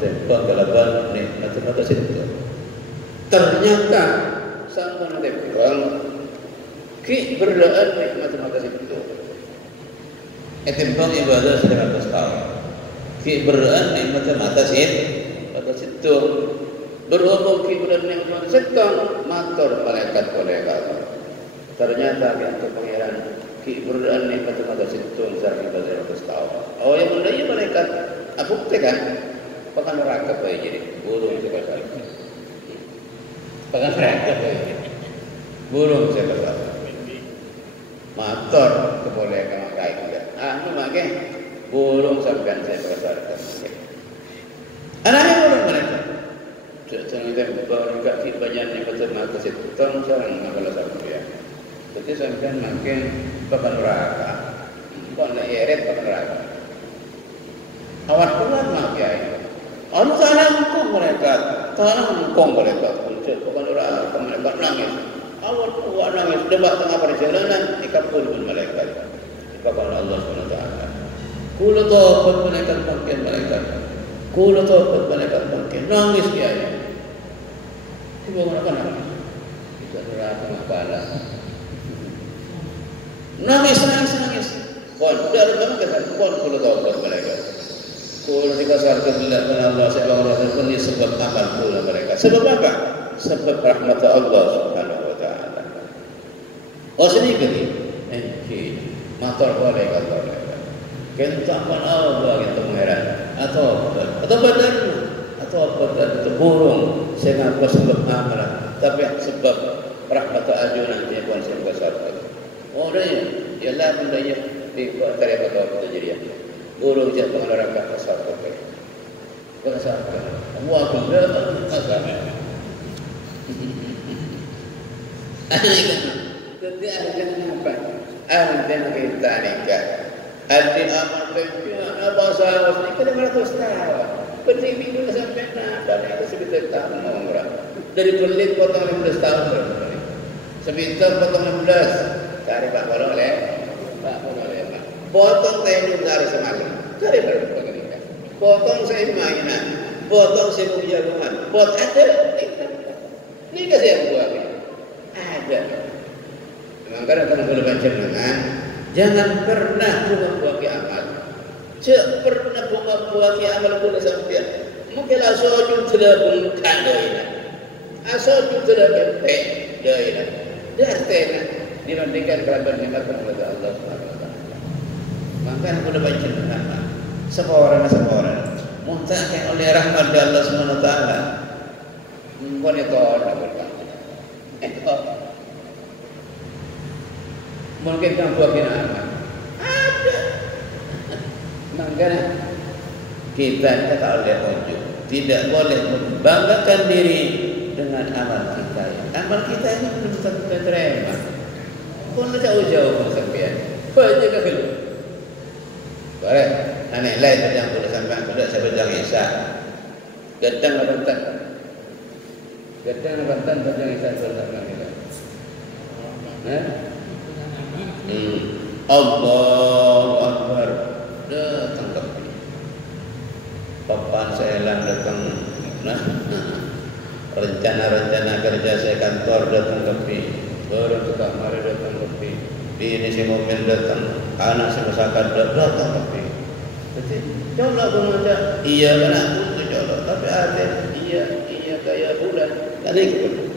tembang galaban nikmat mata situ. Ternyata sama tembang ki berdoa nikmat mata situ. Tembang ibadah 100 tahun. Ki berdoa nikmat mata situ. Berhubung ki berdoa nikmat mata situ, matur malaikat. Ternyata untuk pangeran ki berdoa nikmat mata situ sampai 100 tahun. Oh yang mulia ya malaikat. Bukti kan? Pakai neraka bae jadi. Burung sekali. Pakai neraka bae. Burung sekali. Matur kebolehkan kayak gitu. Memakai burung sampai saya berkata. Anaknya burung mereka. Jangan kita berangkat di banyak yang betul mata situ. Tong sarang kalau sampai. Jadi sampai makin pakai neraka. Bukan eret pakai neraka. Awat kuat makai. Anu tanah engkong mereka. Bukan neraka mereka nangis. Awal kuat nangis debat tengah perjalanan dikabul malaikat. Dikabul Allah SWT. Kula tobat malaikat malaikat. Kula tobat malaikat nangis dia. Tiba orang nangis. Kita neraka kepala. Nangis. Kon dari mana kita? Kon kula tobat malaikat. Kula dikasarkan oleh Allah SWT pun sebab amal kula malaikat. Sebab apa? Sebab rahmat Allah Subhanahu. Oh sedikit ni, matur boleh kata. Kita pun Allah kita mengeran atau badan itu burung sehingga sebab amalan. Tapi sebab rahmat Allah nanti pun sebesar. Oh dia, ialah benda yang di antara kata jadi. Burung jatuh neraka besar apa? Besar. Wah benda besar. Jadi ada apa? Ada kita nikah. Ada amal pensiun. Apa sahaja ni kita 500 tahun. Berdiri dulu sampai dan itu sekitar tahun orang. Dari pelit potong 15 tahun berapa? Sebentar potong 16. Cari Pak Bolong le. Potong tayang dari semalam. Cari berapa nikah? Potong saya mainan. Potong saya jagungan. Pot ada nikah saya buat. Ada. Maka kalau boleh baca dengan jangan pernah buat amal. Jangan pernah buat amal boleh sampai. Mungkin asal sudah bukan doa. Asal sudah sampai doa. Dah setengah dibandingkan kerabat nikmat kepada Allah Subhanahu Wa Taala. Maka boleh baca dengan seorang. Muntahkan oleh rahmat Allah Subhanahu Wa Taala. Mungkin itu orang berkata. Mungkin kamu buat amal. Ada. Makanya kita tak boleh ujub. Tidak boleh membanggakan diri dengan amal kita. Amal kita ini belum tentu terima. Pun jauh-jauh sampean. Banyak kali. Boleh. Aneh lain yang boleh sampean sudah saya belajar Isa. Gedang bantang belajar Isa sudah kita. Allahu Akbar. Datang ke papan saya datang. Rencana kerja saya kantor datang ke baru ke kamar datang ke ini si mobil datang, anak si masyarakat datang ke jadi jauhlah pengajar iya kan aku jauh tapi ada iya kayak bulan kan itu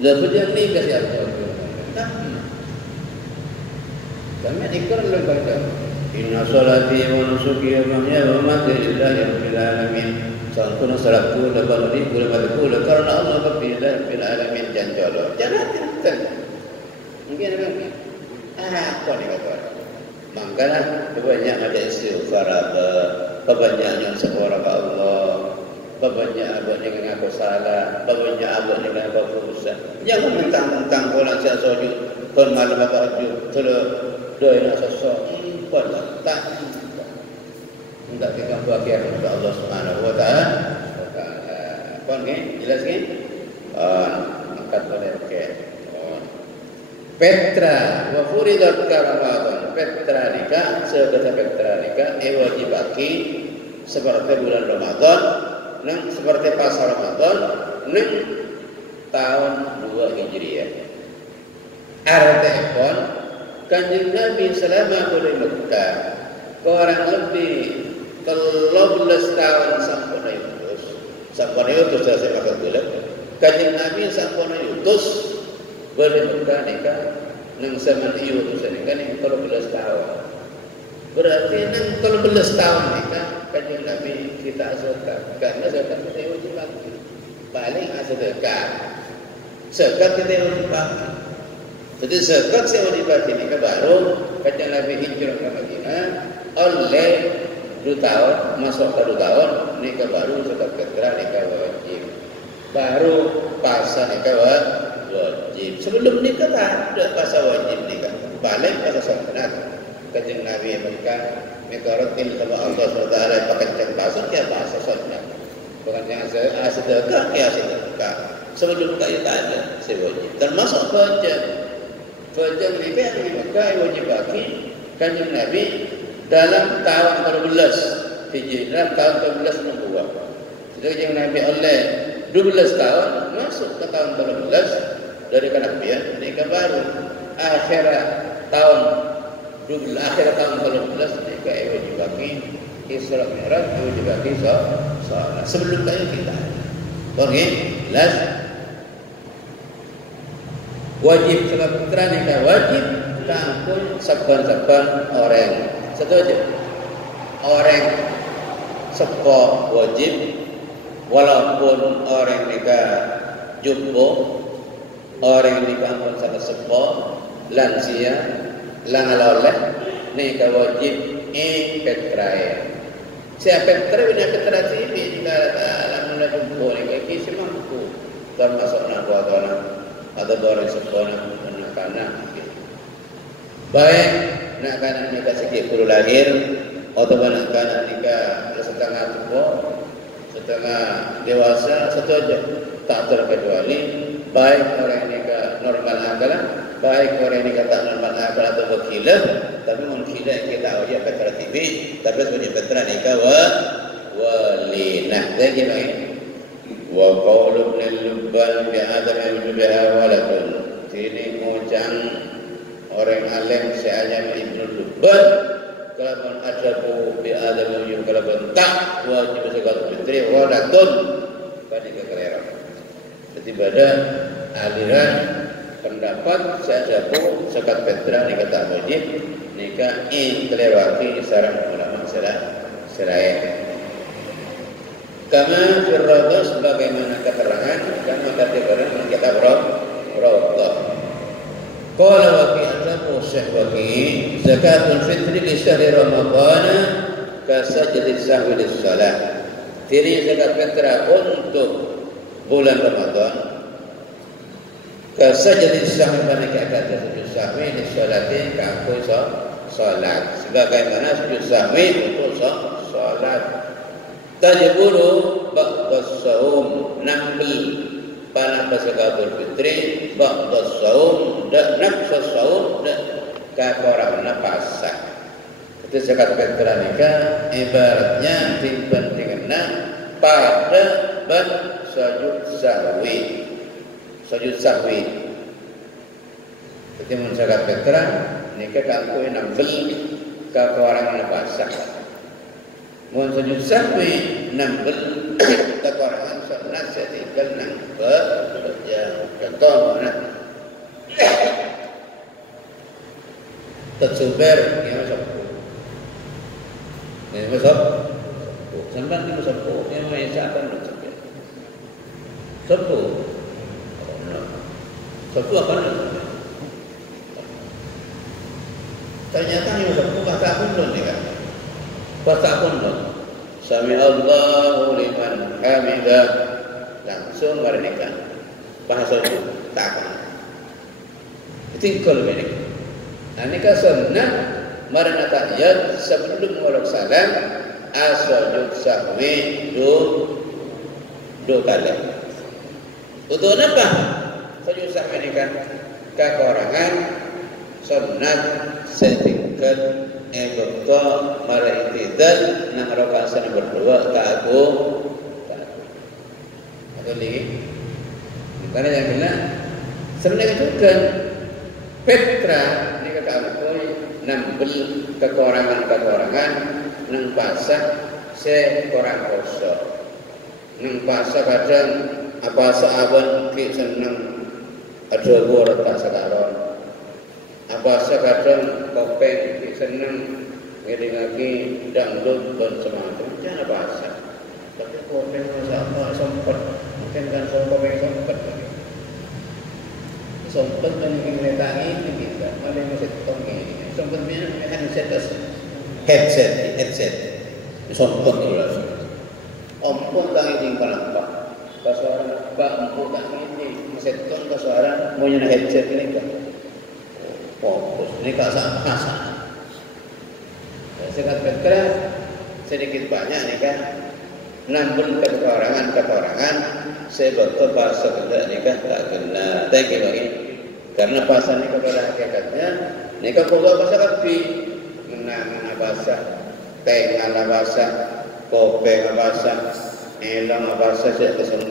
dapat yang ni kasih apa tapi kami ikrar berkata inna salati wa nusuki wa mahyaya wa mamati lillahi rabbil alamin. Sangkuna salatu lepas ni boleh mati karena Allah berbilang bil alamin janjalo. Jangan kita. Mungkin kau ni kata. Makanya banyak ada istighfar banyak seorang Allah, banyak abad dengan aku salah, banyak abad dengan aku dosa. Jangan mentang-mentang orang siap sujud, kon malam apa sujud, doa nak sesuatu, tak. Tidak kita berakhir kepada Allah Subhanahu Wa Taala. Kon ni jelas ni? Angkat boleh okey. Petra wa furidat Ramadan. Petra nikah, sebab Petra nikah wajib bagi seperti bulan Ramadan, nang seperti pasar Ramadan, nang tahun 2 Hijriah. Artinya Kanjeng Nabi selama di Mekah kurang lebih 13 tahun sampun diutus. Sampun diutus saya makan bulan. Kanjeng Nabi sampun diutus boleh Mekah nikah nang zaman diutus nikah ni 13 tahun. Berarti nang 13 tahun nikah Kanjeng Nabi kita sedekah. Karena zakat kita wajib bagi. Paling sedekah. Zakat kita wajib bagi. Jadi zakat saya wajib bagi nikah baru Kanjeng Nabi hijrah ke Madinah oleh 2 tahun masuk ke 2 tahun nikah baru zakat fitrah nikah wajib. Baru pasal nikah wajib. Sebelum nikah tak ada pasal wajib nikah. Paling pasal sunat. Kanjeng Nabi Mekah mikaratin sama Allah SWT pakai cek pasal dia bahasa sunat. Bukan yang sedekah dia sedekah. Sebelum kaya tak ada wajib. Termasuk wajib. Wajib nikah di Mekah wajib bagi Kanjeng Nabi dalam tahun 12 Hijrah tahun 12 Nubuwah. Jadi Kanjeng Nabi oleh 12 tahun masuk ke tahun 12 dari kenabian nikah baru. Akhir tahun 12 nikah wajib bagi Isra Mi'raj wajib bagi salat. Sebelum kaya kita. Okey, jelas. Wajib sebab putra nikah wajib kampung saban-saban orang. Setuju? Orang sepo wajib walaupun orang nikah jumbo, orang nikah pun sangat sepo, lansia, langaloleh nikah wajib petrae. Siapa petrae punya petrae ini jika alam jumbo nikah kisi mampu termasuk nak buat orang atau orang sepo anak-anak. Baik nak kanan nikah sikit baru lahir atau nak kanan nikah setengah tua, setengah dewasa, satu aja tak terkecuali baik orang nikah normal akal, baik orang nikah tak normal akal atau berkhilaf, tapi mengkhilaf kita tahu dia petra TV, tapi sebenarnya petra nikah wali. Nah, saya kira ini wa qawlu ibn al-Lubban bi adam yujubaha walakun. Ini ngucang orang alim seayam Ibnu Lubban kalau ada bi adam yujub kalau tak wajib zakat fitri walakun pada kekeliruan. Jadi pada aliran pendapat saya jatuh zakat fitrah nikah tak wajib nikah kelewati saran ulama selain kama firrada sebagaimana keterangan kama keterangan kitab Rawdah. Qala wa fi anzabu syahwati zakatul fitri li syahri Ramadan ka sajdati sahwi lis salat. Jadi zakat fitrah untuk bulan Ramadan ka sajdati sahwi manakah sujud sahwi lis salati ka salat. Sebagaimana sujud sahwi untuk salat. Tajburu ba'das saum nambil pada zakatul fitri ba'das saum dan nafsu saum dan kafarana pasah. Itu zakat fitrah nikah ibaratnya dibandingkan pada ban sujud sahwi. Sujud sahwi. Jadi mun zakat fitrah nikah kanggo nambil kafarana pasah. Mohon sujud sahwi nambel Quran sunat setinggal nambel yang contoh mana tersuber yang masuk ini masuk sampai di masuk yang macam apa Satu apa nih? Ternyata yang satu bahasa Kundun ni kan? Bahasa Kundun. Sami Allahu liman hamidah. Langsung mereka bahasa itu tak akan. Tinggal mereka. Ini kan sunnah marana tahiyat sebelum mengucap salam asujud sahwi dua kali. Untuk apa? Sujud sahwi ini kan kekurangan sunnah setingkat ebokto mara itidal nang rakaat sana berdua tak aku. Atau lagi, karena yang kena sebenarnya juga Petra ni kata aku nambel kekurangan nang pasah sekurang kosong nang pasah kadang apa sahabat ki senang ada gua tak sekaron apa kadang kopeng ki senang ngeding lagi dangdut dan semacam jangan pasah tapi kopeng sama sempat mungkin kan kopeng sempat dengan tangi ini kita malah masih tonggi sempatnya headset sempat dulu ampun tangi tinggal apa kasuara pak ampun tangi ini masih tong kasuara mau nyana headset ini kan fokus ini kasar sekat berkeras sedikit banyak ini kan namun kekurangan sebab bahasa benda nikah tak kena tak bagi karena bahasa nikah pada hakikatnya nikah kalau bahasa kapi menang bahasa tengah bahasa kopeng bahasa elang bahasa saya pesan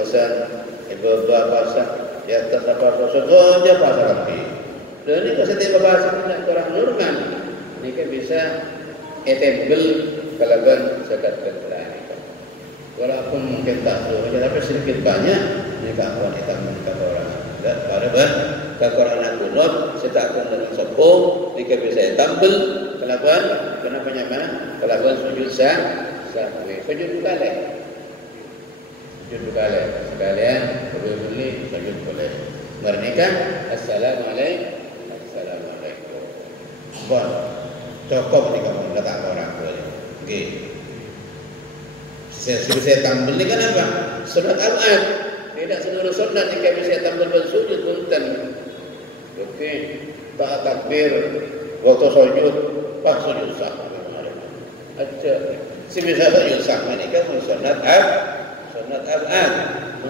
ibu bahasa di atas apa saja bahasa kapi dan ini setiap bahasa tidak kurang normal nikah bisa etembel kalaban sekat berkeras. Walaupun mungkin tak tahu, tapi sedikit banyak nikah wanita menikah orang. Dan pada kekurangan kunut, setakkan dengan sepuluh, jika bisa tampil, kenapa nyaman? Kelaban sujud sahwi, sujud dua kali, sekalian beli sujud boleh. Menikah, assalamualaikum. Bon, cukup nikah menikah orang boleh. Okay. Saya tampil ni kan apa? Sunat al-ad. Tidak seluruh sunat jika bisa tampil bersujud punten. Okey, tak takbir waktu sujud, pas sujud sah. Aja. Si bisa sujud sah ni kan sunat al-ad.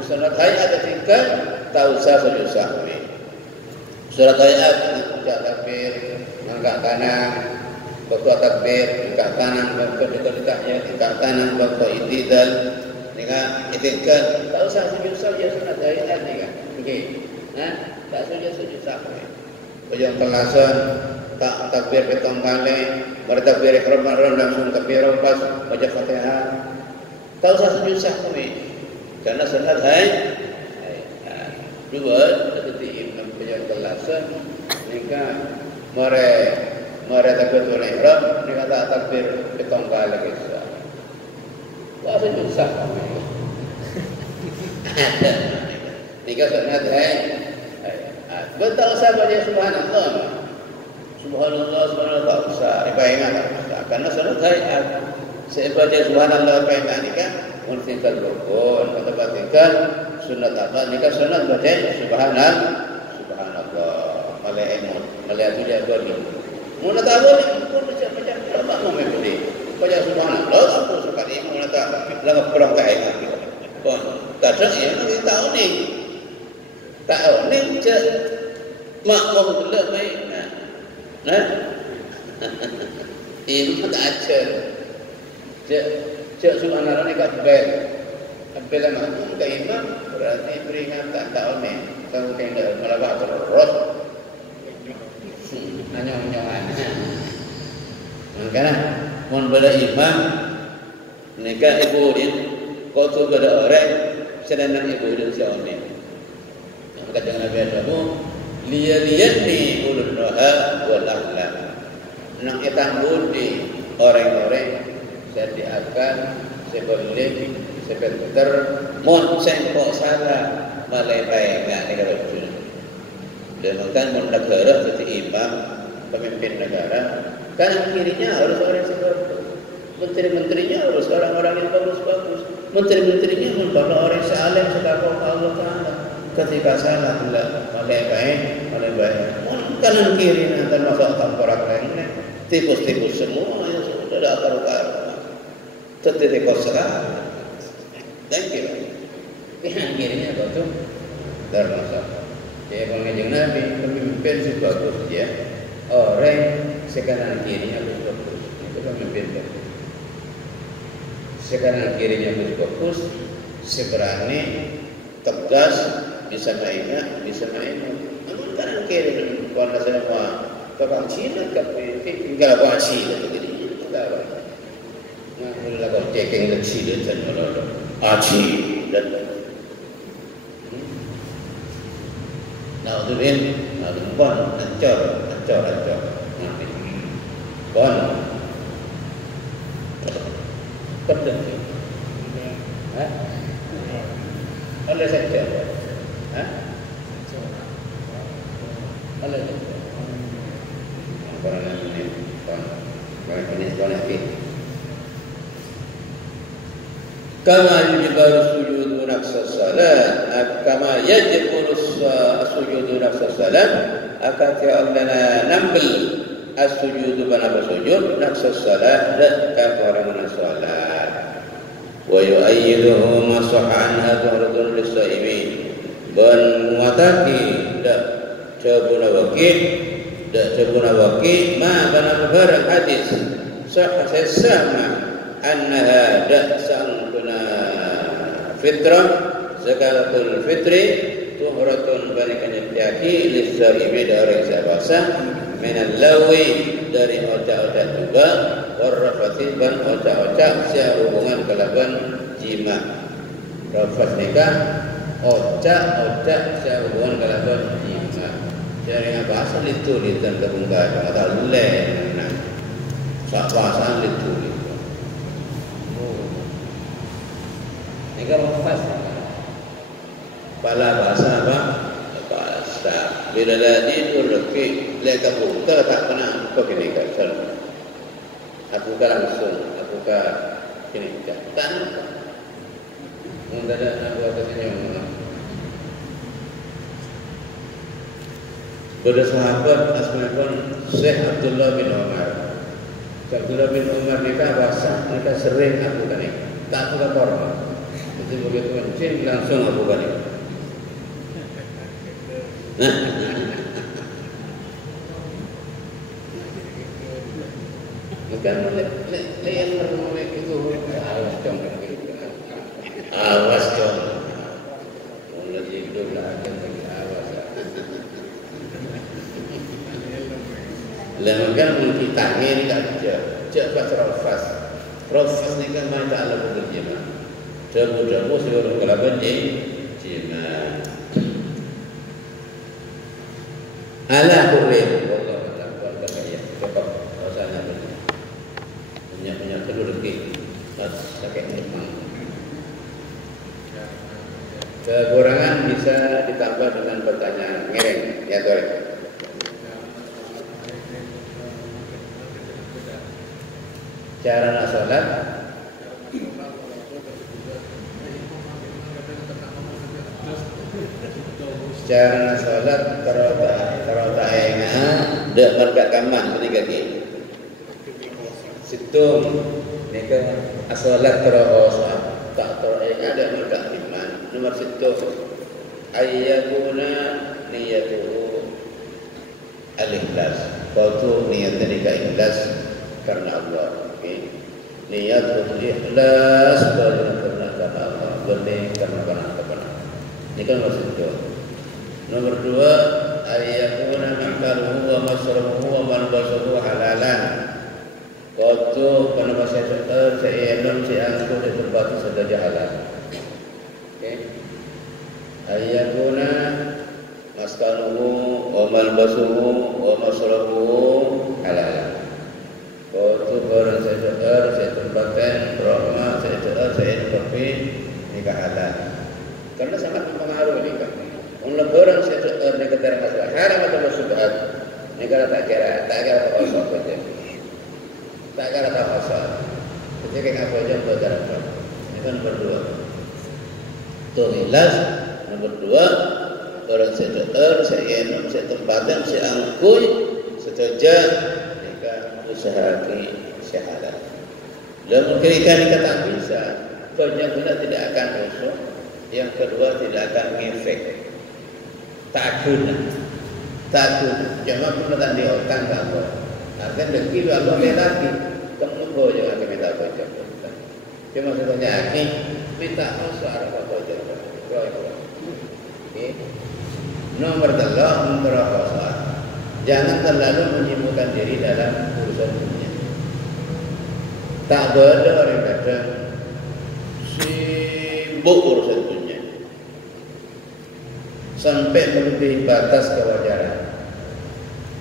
Sunat hayat tingkat tak usah sujud sah ni. Surat hayat baca takbir, angkat tangan, waktu takbir, angkat tangan, waktu tahiyat, angkat tangan, waktu i'tidal, nikah itikad, tak usah sujud saja sunat hayat nikah. Okey. Tak sujud sahwi. Bajang telasan tak takbir petang kali, baru takbir ihram langsung takbir pas baca Fatihah. Tak usah sujud sahwi. Karena sunat hayat. Dua, seperti imam bajang telasan nikah Mare takbir ihram nikah tak takbir petang kali kisah. Tak sujud sahwi. Nikah sunat hayat. Betul sahaja subhanallah. Subhanallah tak usah dibayangkan tak usah. Karena sunat hayat. Saya baca subhanallah bayangkan nikah munfikal rukun atau batinkan sunat apa nikah sunat baca subhanallah. Melihat dia bagi. Mula tak boleh pun macam apa mau boleh. Baca subhanallah apa sekali mula tak lagu perang kaya. Pun kadang ya kita tahu ni. Tahu ni je makmum belah baik. Ini tak ajar. Je subhanallah ni kat bel. Bel makmum ke imam berarti peringatan tahu ni. Kalau tidak melawat terus nyong-nyongan. Makanya mun bela imam nikah ibu dia kau tu bela orang sedang ibu dia seorang. Maka jangan biasa lihat-lihat ulul nuha wal akhlak. Nang etang budi orang-orang sediakan sebalik sebentar mun sengkok salah malai baik ni kalau Dan kan negara seperti imam, pemimpin negara, kanan kirinya harus orang yang bagus. Menteri-menterinya harus orang-orang yang bagus-bagus. Menteri-menterinya harus orang yang alim sedekah Allah Taala. Ketika salah pula pakai baik. Kanan kiri nanti masuk temporak lainnya. Tipus-tipus semua yang sudah ada akar-akar. Tetapi kosra. Dan kira. Kanan kirinya betul. Bermasalah. Ya pengajeng Nabi pemimpin si bagus ya. Orang sekanan kirinya bagus. Itu pemimpin bagus. Sekanan kirinya bagus, seberani, tegas, bisa mainnya. Namun kanan kiri kalau saya tukang Cina tapi tinggal apa Cina begini. Tinggal apa? Nah, mulai kau ceking le Cina dan malah aci dan Naudzubillah, bon, acor. Nanti, bon, pedang, oleh saja, oleh saja. Orang ini, bon lagi. Kama yujibu sujudu naqsa salat, kama yajibu sujudu naqsa salat, akan Allah nambil as-sujudu bana bersujud naqsa salat dan orang salat. Wa yu'ayyiduhu ma sahha anha dhuhratun lis-sa'imin. Dan muataki dak cabuna waqi ma bana barang hadis sahha sama annaha dak sangkuna fitrah zakatul fitri tuhratun balikannya tiaki lis-sa'imin dari sabasa minal lawi dari otak-otak juga warrafati ban otak-otak sehubungan kelaban jima. Rafat nikah otak-otak sehubungan kelaban jima. Dari bahasa itu dan kebungkar atau lain bahasa itu. Nikah rafat. Pala bahasa apa? Bahasa bila lagi berlaki leka buka tak pernah kau kini kasar. Aku langsung, aku kini tak. Mungkin aku akan senyum. Pada sahabat asmaul Syekh Abdullah bin Umar. Abdullah bin Umar nikah basah, nikah sering aku kan ini. Tak aku formal. Jadi begitu kencing langsung aku kan ini. Bukan yang mulai itu awas dong mulai hidup lah akan lagi awas lembaga kita ini tak cepat rafas ni kan main tak ada bekerja jamu seorang kelaban jima ala kurim Allah takwa kaya cepat rasanya punya kedua lagi sakit memang kekurangan bisa ditambah dengan pertanyaan ngereng ya sorry. Cara salat cara salat terota dak marga kamah ketika ini situ nika salat terota tak ada marga iman nomor situ ayyakuna niyatuhu al-ikhlas qatu niatnya nikah ikhlas karena Allah niat ikhlas karena Allah benih karena ini kan maksud itu. Nomor 2 ayyakuna makaluhu wa masrabuhu wa malbasuhu halalan qatu kana masyarakat seelom siangku di tempat saja halal. Ayyakuna maskanuhu wa malbasuhu wa masrabuhu halal. Qatu barang saya tempatkan rahmat saya tapi nikah halal. Karena sangat mempengaruhi nikah. Orang saya nikah dari masalah haram kalau tak kira kosong saja. Tak kira tak kosong. Ketika ngapa aja belajar apa? Ini kan nomor 2. Tuh ikhlas. Nomor 2, orang sedekah, saya tempatan, saya angkuy, setuju mereka usaha syahadat. Dan mereka tak bisa. Yang kedua tidak akan rusuh, yang kedua tidak akan ngefek. Tak guna. Jangan pernah di otak kamu. Akan deki Allah lagi. Kamu kau jangan minta baca. Cuma sebenarnya aki minta asar apa baca. Nomor 3, memperhatikan. Jangan terlalu menyibukkan diri dalam urusan dunia. Tak boleh orang kata sibuk urusan dunia sampai melebihi batas kewajaran.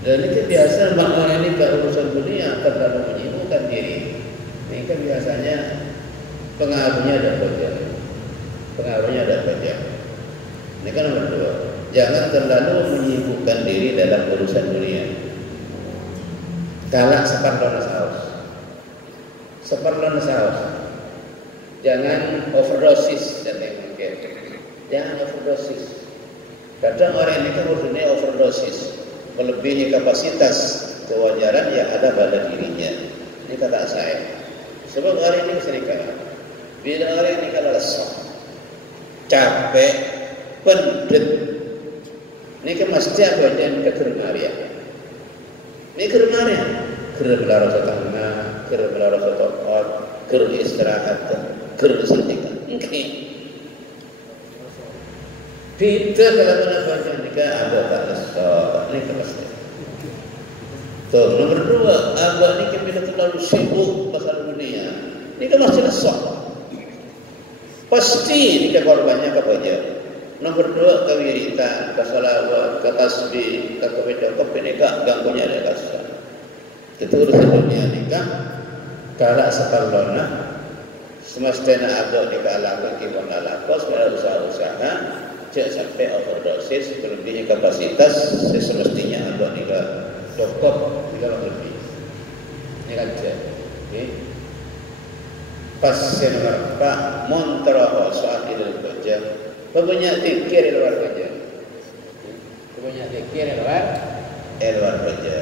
Dan ini kebiasaan orang ini ke urusan dunia terlalu menyibukkan diri. Ini kan biasanya pengaruhnya ada baca. Ini kan nomor 2. Jangan terlalu menyibukkan diri dalam urusan dunia. Kalak seperlon saus. Jangan overdosis dan yang mungkin. Jangan overdosis. Kadang orang ini kan urusannya overdosis, melebihi kapasitas kewajaran yang ada pada dirinya. Ini kata saya. Sebab orang ini serikala. Bila orang ini kalau lelah, capek, pendet, ini kan mesti apa yang kegermaria. Ini kegermaria. Kerbelah rasa tanah, kerbelah rasa tokot, istirahat, kesendikan. Oke. Kita kalau baca nikah ada tak lesok, ini kelasnya. Tuh nomor 2, abah ni bila terlalu sibuk pasal dunia, ini kan masih lesok. Pasti nikah korbannya kebaca. Nomor 2, kewiritan, kesalawat, ketasbih, kebedah, kepenikah, ganggunya ada kasar. Itu urusan dunia nikah. Kalau sekarlona, semestinya abah nikah lakukan ibadah lakukan, sebenarnya usaha-usaha. Jangan sampai overdosis, melebihi kapasitas. Semestinya abah nikah cukup tidak lebih. Ini kan okay. Pas nomor 4, montroh saat idul kerja. Banyak zikir di luar kerja. Banyak zikir di luar kerja.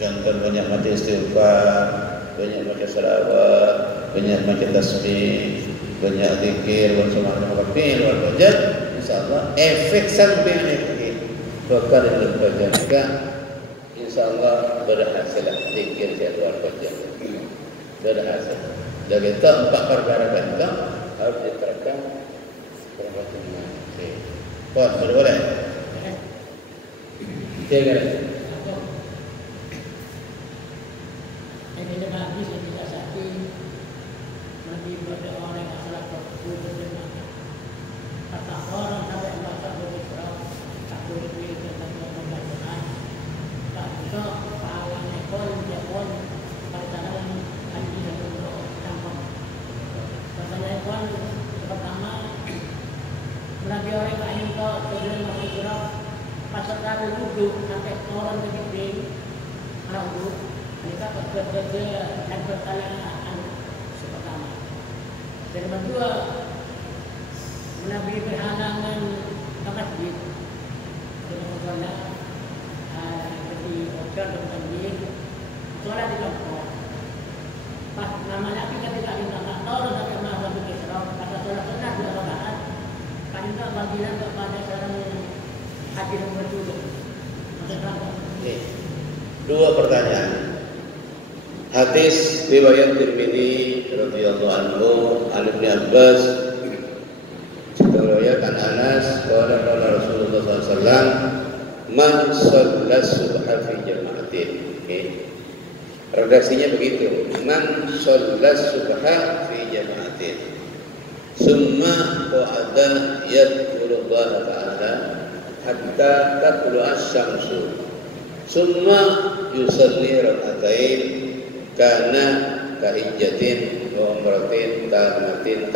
Contoh banyak baca istighfar, banyak baca salawat, banyak baca tasbih, banyak zikir, bersama-sama di luar kerja. InsyaAllah efek samping ini bakal berkerja juga. InsyaAllah berhasil zikir di luar kerja. Berhasil. Dari itu 4 perkara itu harus diterapkan. Puan, boleh? Jangan. Ini tidak bisa disakiti. Nanti pada orang yang salah berkumpul dengan kata orang sampai merasa berbicara tak boleh berbicara tentang pembacaan. Tak bisa pahala nekol nekol perkataan haji dan umroh tanpa. Kata nekol pertama Nabi orang tak ingin sebelum masuk surau pasal kali wudhu sampai orang begitu wudhu. Kita bekerja dan berkalahan pertama. Yang kedua, Nabi berhalangan ke masjid. Dengan solat, seperti hotel dan masjid, solat di tempat. Pas nama Nabi ketika ditanya, tolong sampai malam berkisrah, kata solat sunat 2 rakaat. Karena panggilan kepada orang yang hadir berjudul. Dua pertanyaan. Hadis riwayat Tirmidzi radhiyallahu anhu an Ibnu Abbas riwayatkan Anas qala Rasulullah sallallahu alaihi wasallam man shalla subha fi jama'atin. Redaksinya begitu. Man shalla subha fi jama'atin. Summa qa'ada yadhkurullah ta'ala hatta tatlu asy-syamsu. Summa yusalli rak'atain kana kahijjatin wa umratin tamatin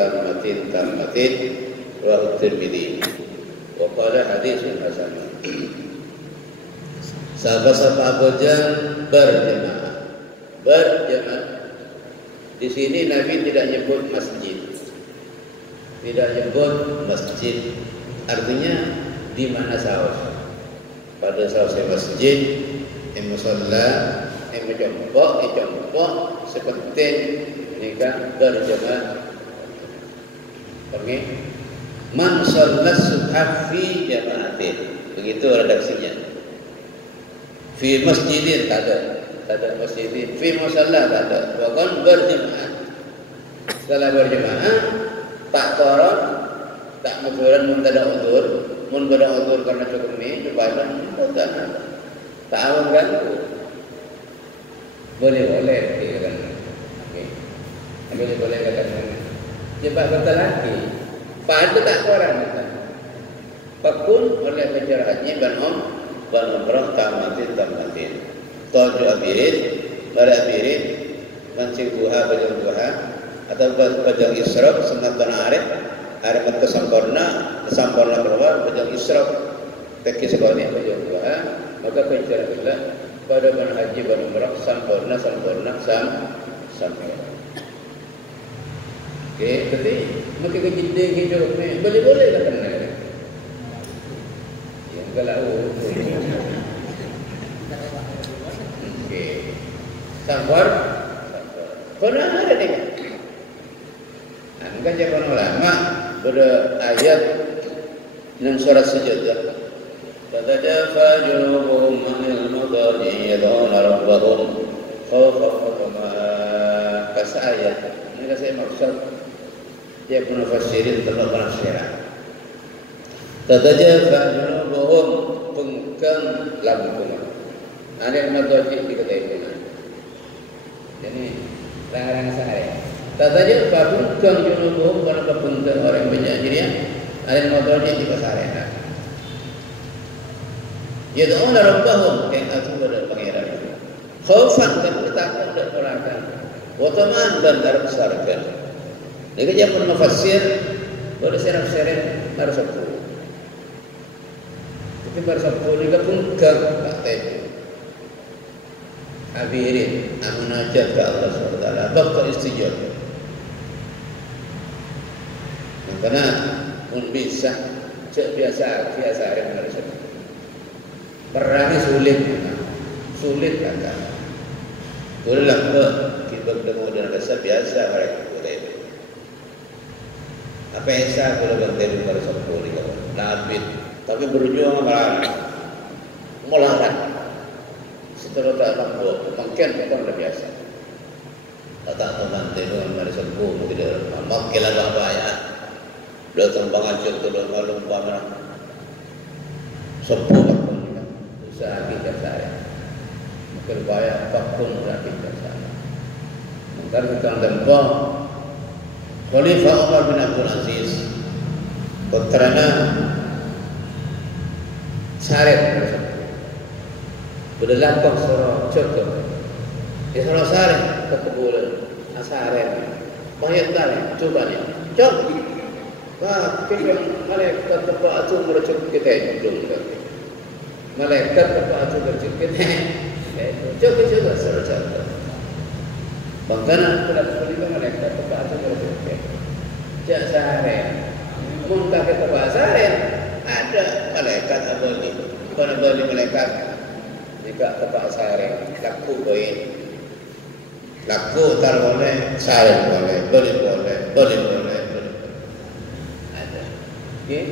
wa Tirmidzi wa qala haditsun hasan. Sahabat-sahabat Bujang berjemaah. Berjemaah. Di sini Nabi tidak nyebut masjid. Tidak nyebut masjid. Artinya di mana saus. Pada saus masjid, musalla, jongkok, sepenting ini kan berjemaah. Oke. Man shallat subha fi jama'atin. Begitu redaksinya. Fi masjidin tak ada masjidin. Fi musalla tak ada. Bahkan berjemaah. Setelah berjemaah tak koron, tak mazuran mun tada udzur, mun pada udzur karena cukup ni cobalan tak awam ganggu. Boleh kan. Okey. Boleh katakan. Jebak kata lagi. Pada tak koran kata. Pakun oleh penjara haji dan umrah tamatin. Tujuh abirin, pada abirin, mancing duha, bajang duha, atau bajang israq, senatan arif mata sempurna keluar, bajang israq, teki sekolah bajang duha, maka penjara bila pada ban haji dan umrah sempurna sampai. Okey, tapi makin kejiding hidup ni boleh tak kena? Yang galau. Okey. Sabar. Kena ada ni. Angkat jangan ulama pada ayat dan surat Sajdah. Tadafa junubuhum anil madaji yad'una rabbahum khawfan wa tama'an. Ayat. Ini saya maksud dia penafsirin tentang penafsiran. Tadafa junubuhum pengkang lambung. Anil madaji dikatai benar. Jadi larang saya. Tadafa pengkang junubuhum karena pengkang orang banyak jadi anil madaji di pasaran. Yad'una rabbahum yang aku pada pangeran. Khaufan dan takut dan perakan. Wa taman dan darabsarkan. Jadi dia pun mufassir boleh serap-serap barsabtu. Tapi barsabtu juga pun tak tahu. Abirin amunajat ke Allah SWT atau istijab. Karena pun bisa biasa hari barsabtu. Perang sulit kata. Bolehlah kita bertemu dengan rasa biasa mereka boleh. Apa esa kalau bertemu pada sepuluh ni kawan. Nabi, tapi berjuang melarang. Setelah tak mampu, mungkin kita dah biasa. Tak teman dengan pada sepuluh tidak makin lah bahaya. Datang bangajuk tu dalam mana sepuluh. Sakit saya, mungkin bayar apapun sakit saya. Mungkin kita tempoh Khalifah Umar bin Abdul Aziz, putrana Sarif, berdelapan surah cukup. Di surah Sarif kekuburan Sarif, banyak kali coba ni, cukup. Wah, kita malaikat tempat itu merujuk kita hidung lagi. Malaikat tempat itu bercakap, coba secara bangkana pada kuliah malaikat tempat itu bercakap. Jak sehari, muntah ke tempat sehari ada malaikat abadi. Bukan abadi malaikat. Jika tempat sehari laku koin, laku tar boleh, sehari boleh. Ada. Okay.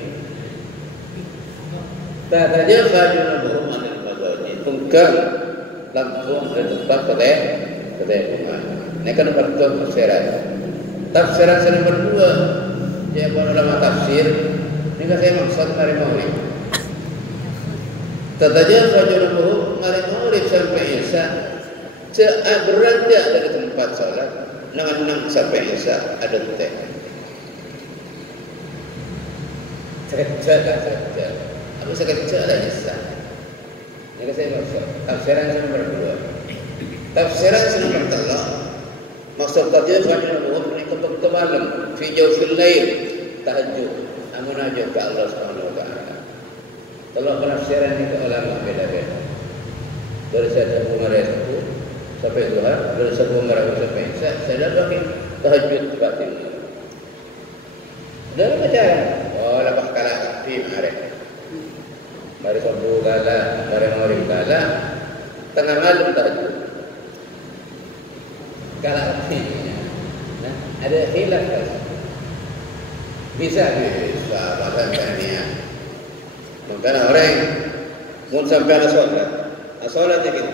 Tak saja fajruhum anil madaji pengkang lampung dan tempat kedai rumah. Ini kan pertama tafsiran nomor 2. Jadi para ulama tafsir ini kan saya maksud hari Maulid. Tak saja fajruhum hari Maulid sampai Isya beranjak dari tempat salat nang sampai Isya ada teh. Cerita. Aku sekecil dah Isya. Ini saya maksud tafsiran nomor 2. Tafsiran nomor 3. Maksud tadi fajruhum ini ke malam fi jawfil lail tahajud munajat ke Allah Subhanahu wa taala. Kalau penafsiran itu ulama beda-beda. dari saya Umar itu sampai duha, dari saya Umar sampai Isya, saya dah pakai tahajud batin. Dah baca. Oh, lepas kalah api mari. Mari subuh kalah, mari maghrib kalah, tengah malam tahajud. Kalah api. Nah, ada hilaf kan? Bisa bahkan tanya. Maka orang mun sampai ada solat itu.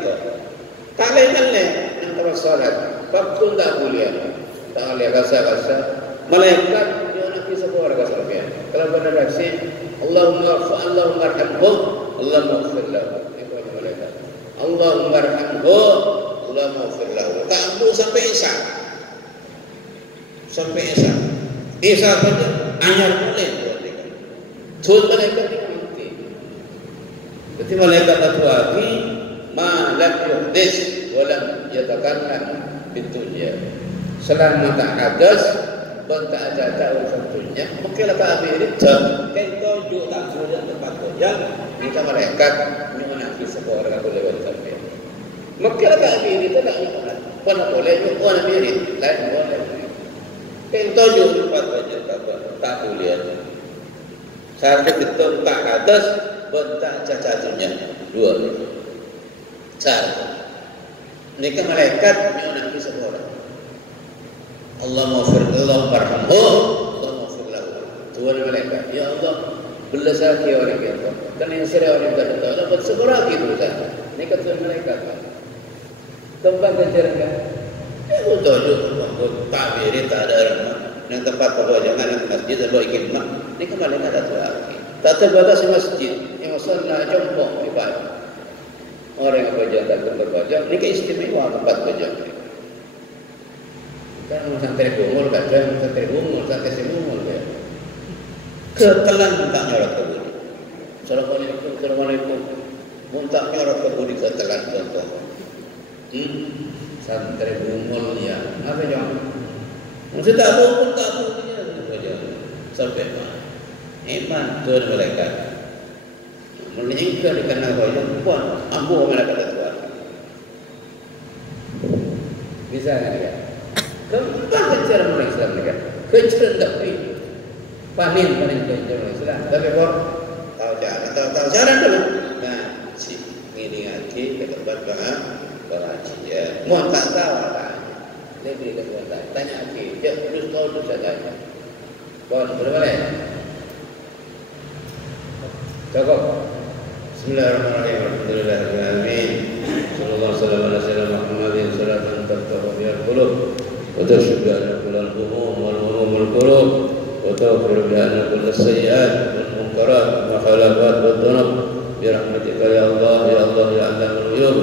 Tak lain yang terus solat. Waktu tak boleh. Tak boleh rasa. Malaikat dia nak kisah orang rasa dia. Kalau benar vaksin, Allahumma arhamhu, Allahumma ighfir lahu. Itu malaikat. Allahumma arhamhu, Allahumma ighfir lahu. Tak perlu sampai Isya. Isya saja ayat boleh. Tuan malaikat itu nanti. Jadi malaikat itu lagi ma lam yuhdis wa lam yatakallam bitunya. Selama tak hadas dan tak ada tahu tentunya, mungkin tak ambil itu. Kita juga tak boleh tempat yang kita malaikat mengenai sebuah orang boleh bertanya. Mungkin tak ambil itu tak boleh. Pernah boleh juga ambil itu lain boleh. Kita juga tempat yang tak boleh. Saat kita tak hadas dan tak cacatnya dua. Cara ini kan malaikat mengenai sebuah orang. Allah warhamhu, Allah maghfir lahu. Tuhan malaikat, ya Allah, belas hati orang itu. Kan yang sering orang kata, Allah buat segera gitu saja. Ini kata Tuhan malaikat. Tempat kejaran kan? Betul juga. Takbir tak ada orang. Yang tempat perwajangan yang masjid atau ikimah. Ini kan malaikat ada Tuhan. Tak terbatas masjid. Yang masalah jompo ibadah. Orang yang berjalan tak berwajah. Ini keistimewaan tempat berjalan. Kan santri umur kadang santri umur sampai semumur ya. Ketelan tak nyorot ke budi. Assalamualaikum. Muntah nyorot ke budi ketelan contoh. Santri umur ya. Apa jangan? Mesti tak pun dia saja. Sampai mana? Iman Tuhan malaikat. Menyingkir karena kau pun ambuh malaikat Tuhan. Bisa kan? Kembang kejar orang Islam mereka. Kejar tapi panen kejar orang Islam. Tapi kor tahu cara dulu. Nah, si ini lagi ke tempat pengaji ya. Mau tak tahu apa? Lebih ke tempat tanya lagi. Dia terus tahu tu saya tanya. Kor berapa? Cukup. Bismillahirrahmanirrahim. Alhamdulillahirobbilalamin. Sallallahu alaihi wasallam Muhammadin salatan taftahu biha al-qulub. وتشفي بأن كل الهموم والهموم القلوب وتغفر بأن كل السيئات والمنكرات والمخالفات والذنوب برحمتك يا الله يا الله يا علام الغيوب.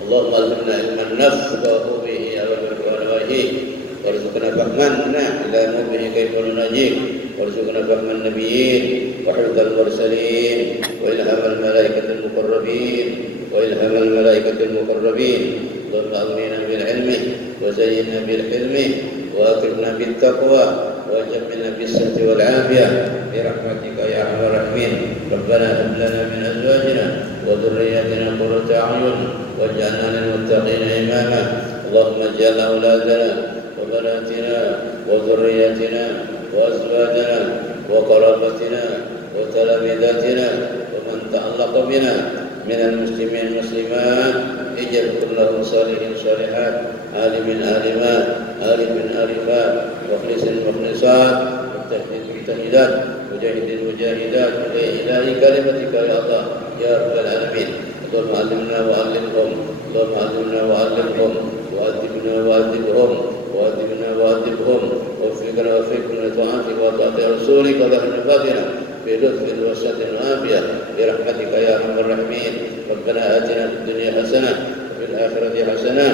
اللهم علمنا علم النفس وقوه به على البر والنواهي وارزقنا فهمنا إلى نوره كيف نناجيك وارزقنا فهم النبيين وحفظ المرسلين وإلهام الملائكة المقربين اللهم أغننا بالعلم وزينا بالحلم وأكرمنا بالتقوى وجملنا بالصحة والعافية برحمتك يا أرحم الراحمين. ربنا هب لنا من أزواجنا وذرياتنا قرة أعين واجعلنا للمتقين إماما. اللهم اجعل أولادنا وبناتنا وذرياتنا وأزواجنا وقرابتنا وتلامذاتنا ومن تعلق بنا من المسلمين والمسلمات اجعل كلهم صالحين صالحات عالم عالمات عارف عارفات مخلص مخلصات مجتهدات مجاهد مجاهدات إلى كلمتك يا الله يا رب العالمين. اللهم علمنا وعلمهم اللهم علمنا وعلمهم وأدبنا ووفقنا لطاعتك وطاعة رسولك وذهب فضلنا بلطف وسعة وعافية برحمتك يا أرحم الراحمين. ربنا آتنا في الدنيا حسنة وفي الآخرة حسنة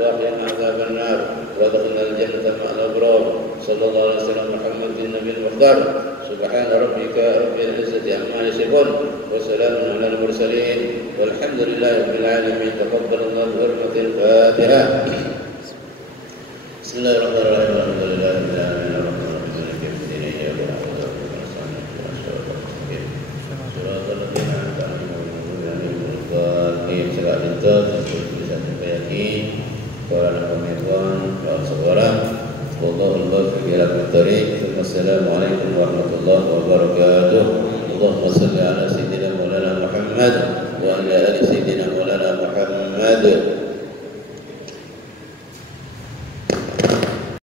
وقنا عذاب النار وادخلنا الجنة مع الأبرار. صلى الله عليه وسلم محمد النبي المختار. سبحان ربك رب العزة عما يصفون وسلام على المرسلين والحمد لله رب العالمين. تقبل الله بحرمة الفاتحة. بسم الله الرحمن الرحيم. الحمد لله رب العالمين الرحمن الرحيم مالك يوم الدين إياك نعبد وإياك نستعين اهدنا الصراط المستقيم صراط الذين أنعمت عليهم غير المغضوب عليهم ولا الضالين. Rahim sebab itu tentu tulisan terbayaki Kuala Nampamedwan dan seorang Wallahul Muwaffiq ila aqwamit thoriq. Wassalamualaikum warahmatullahi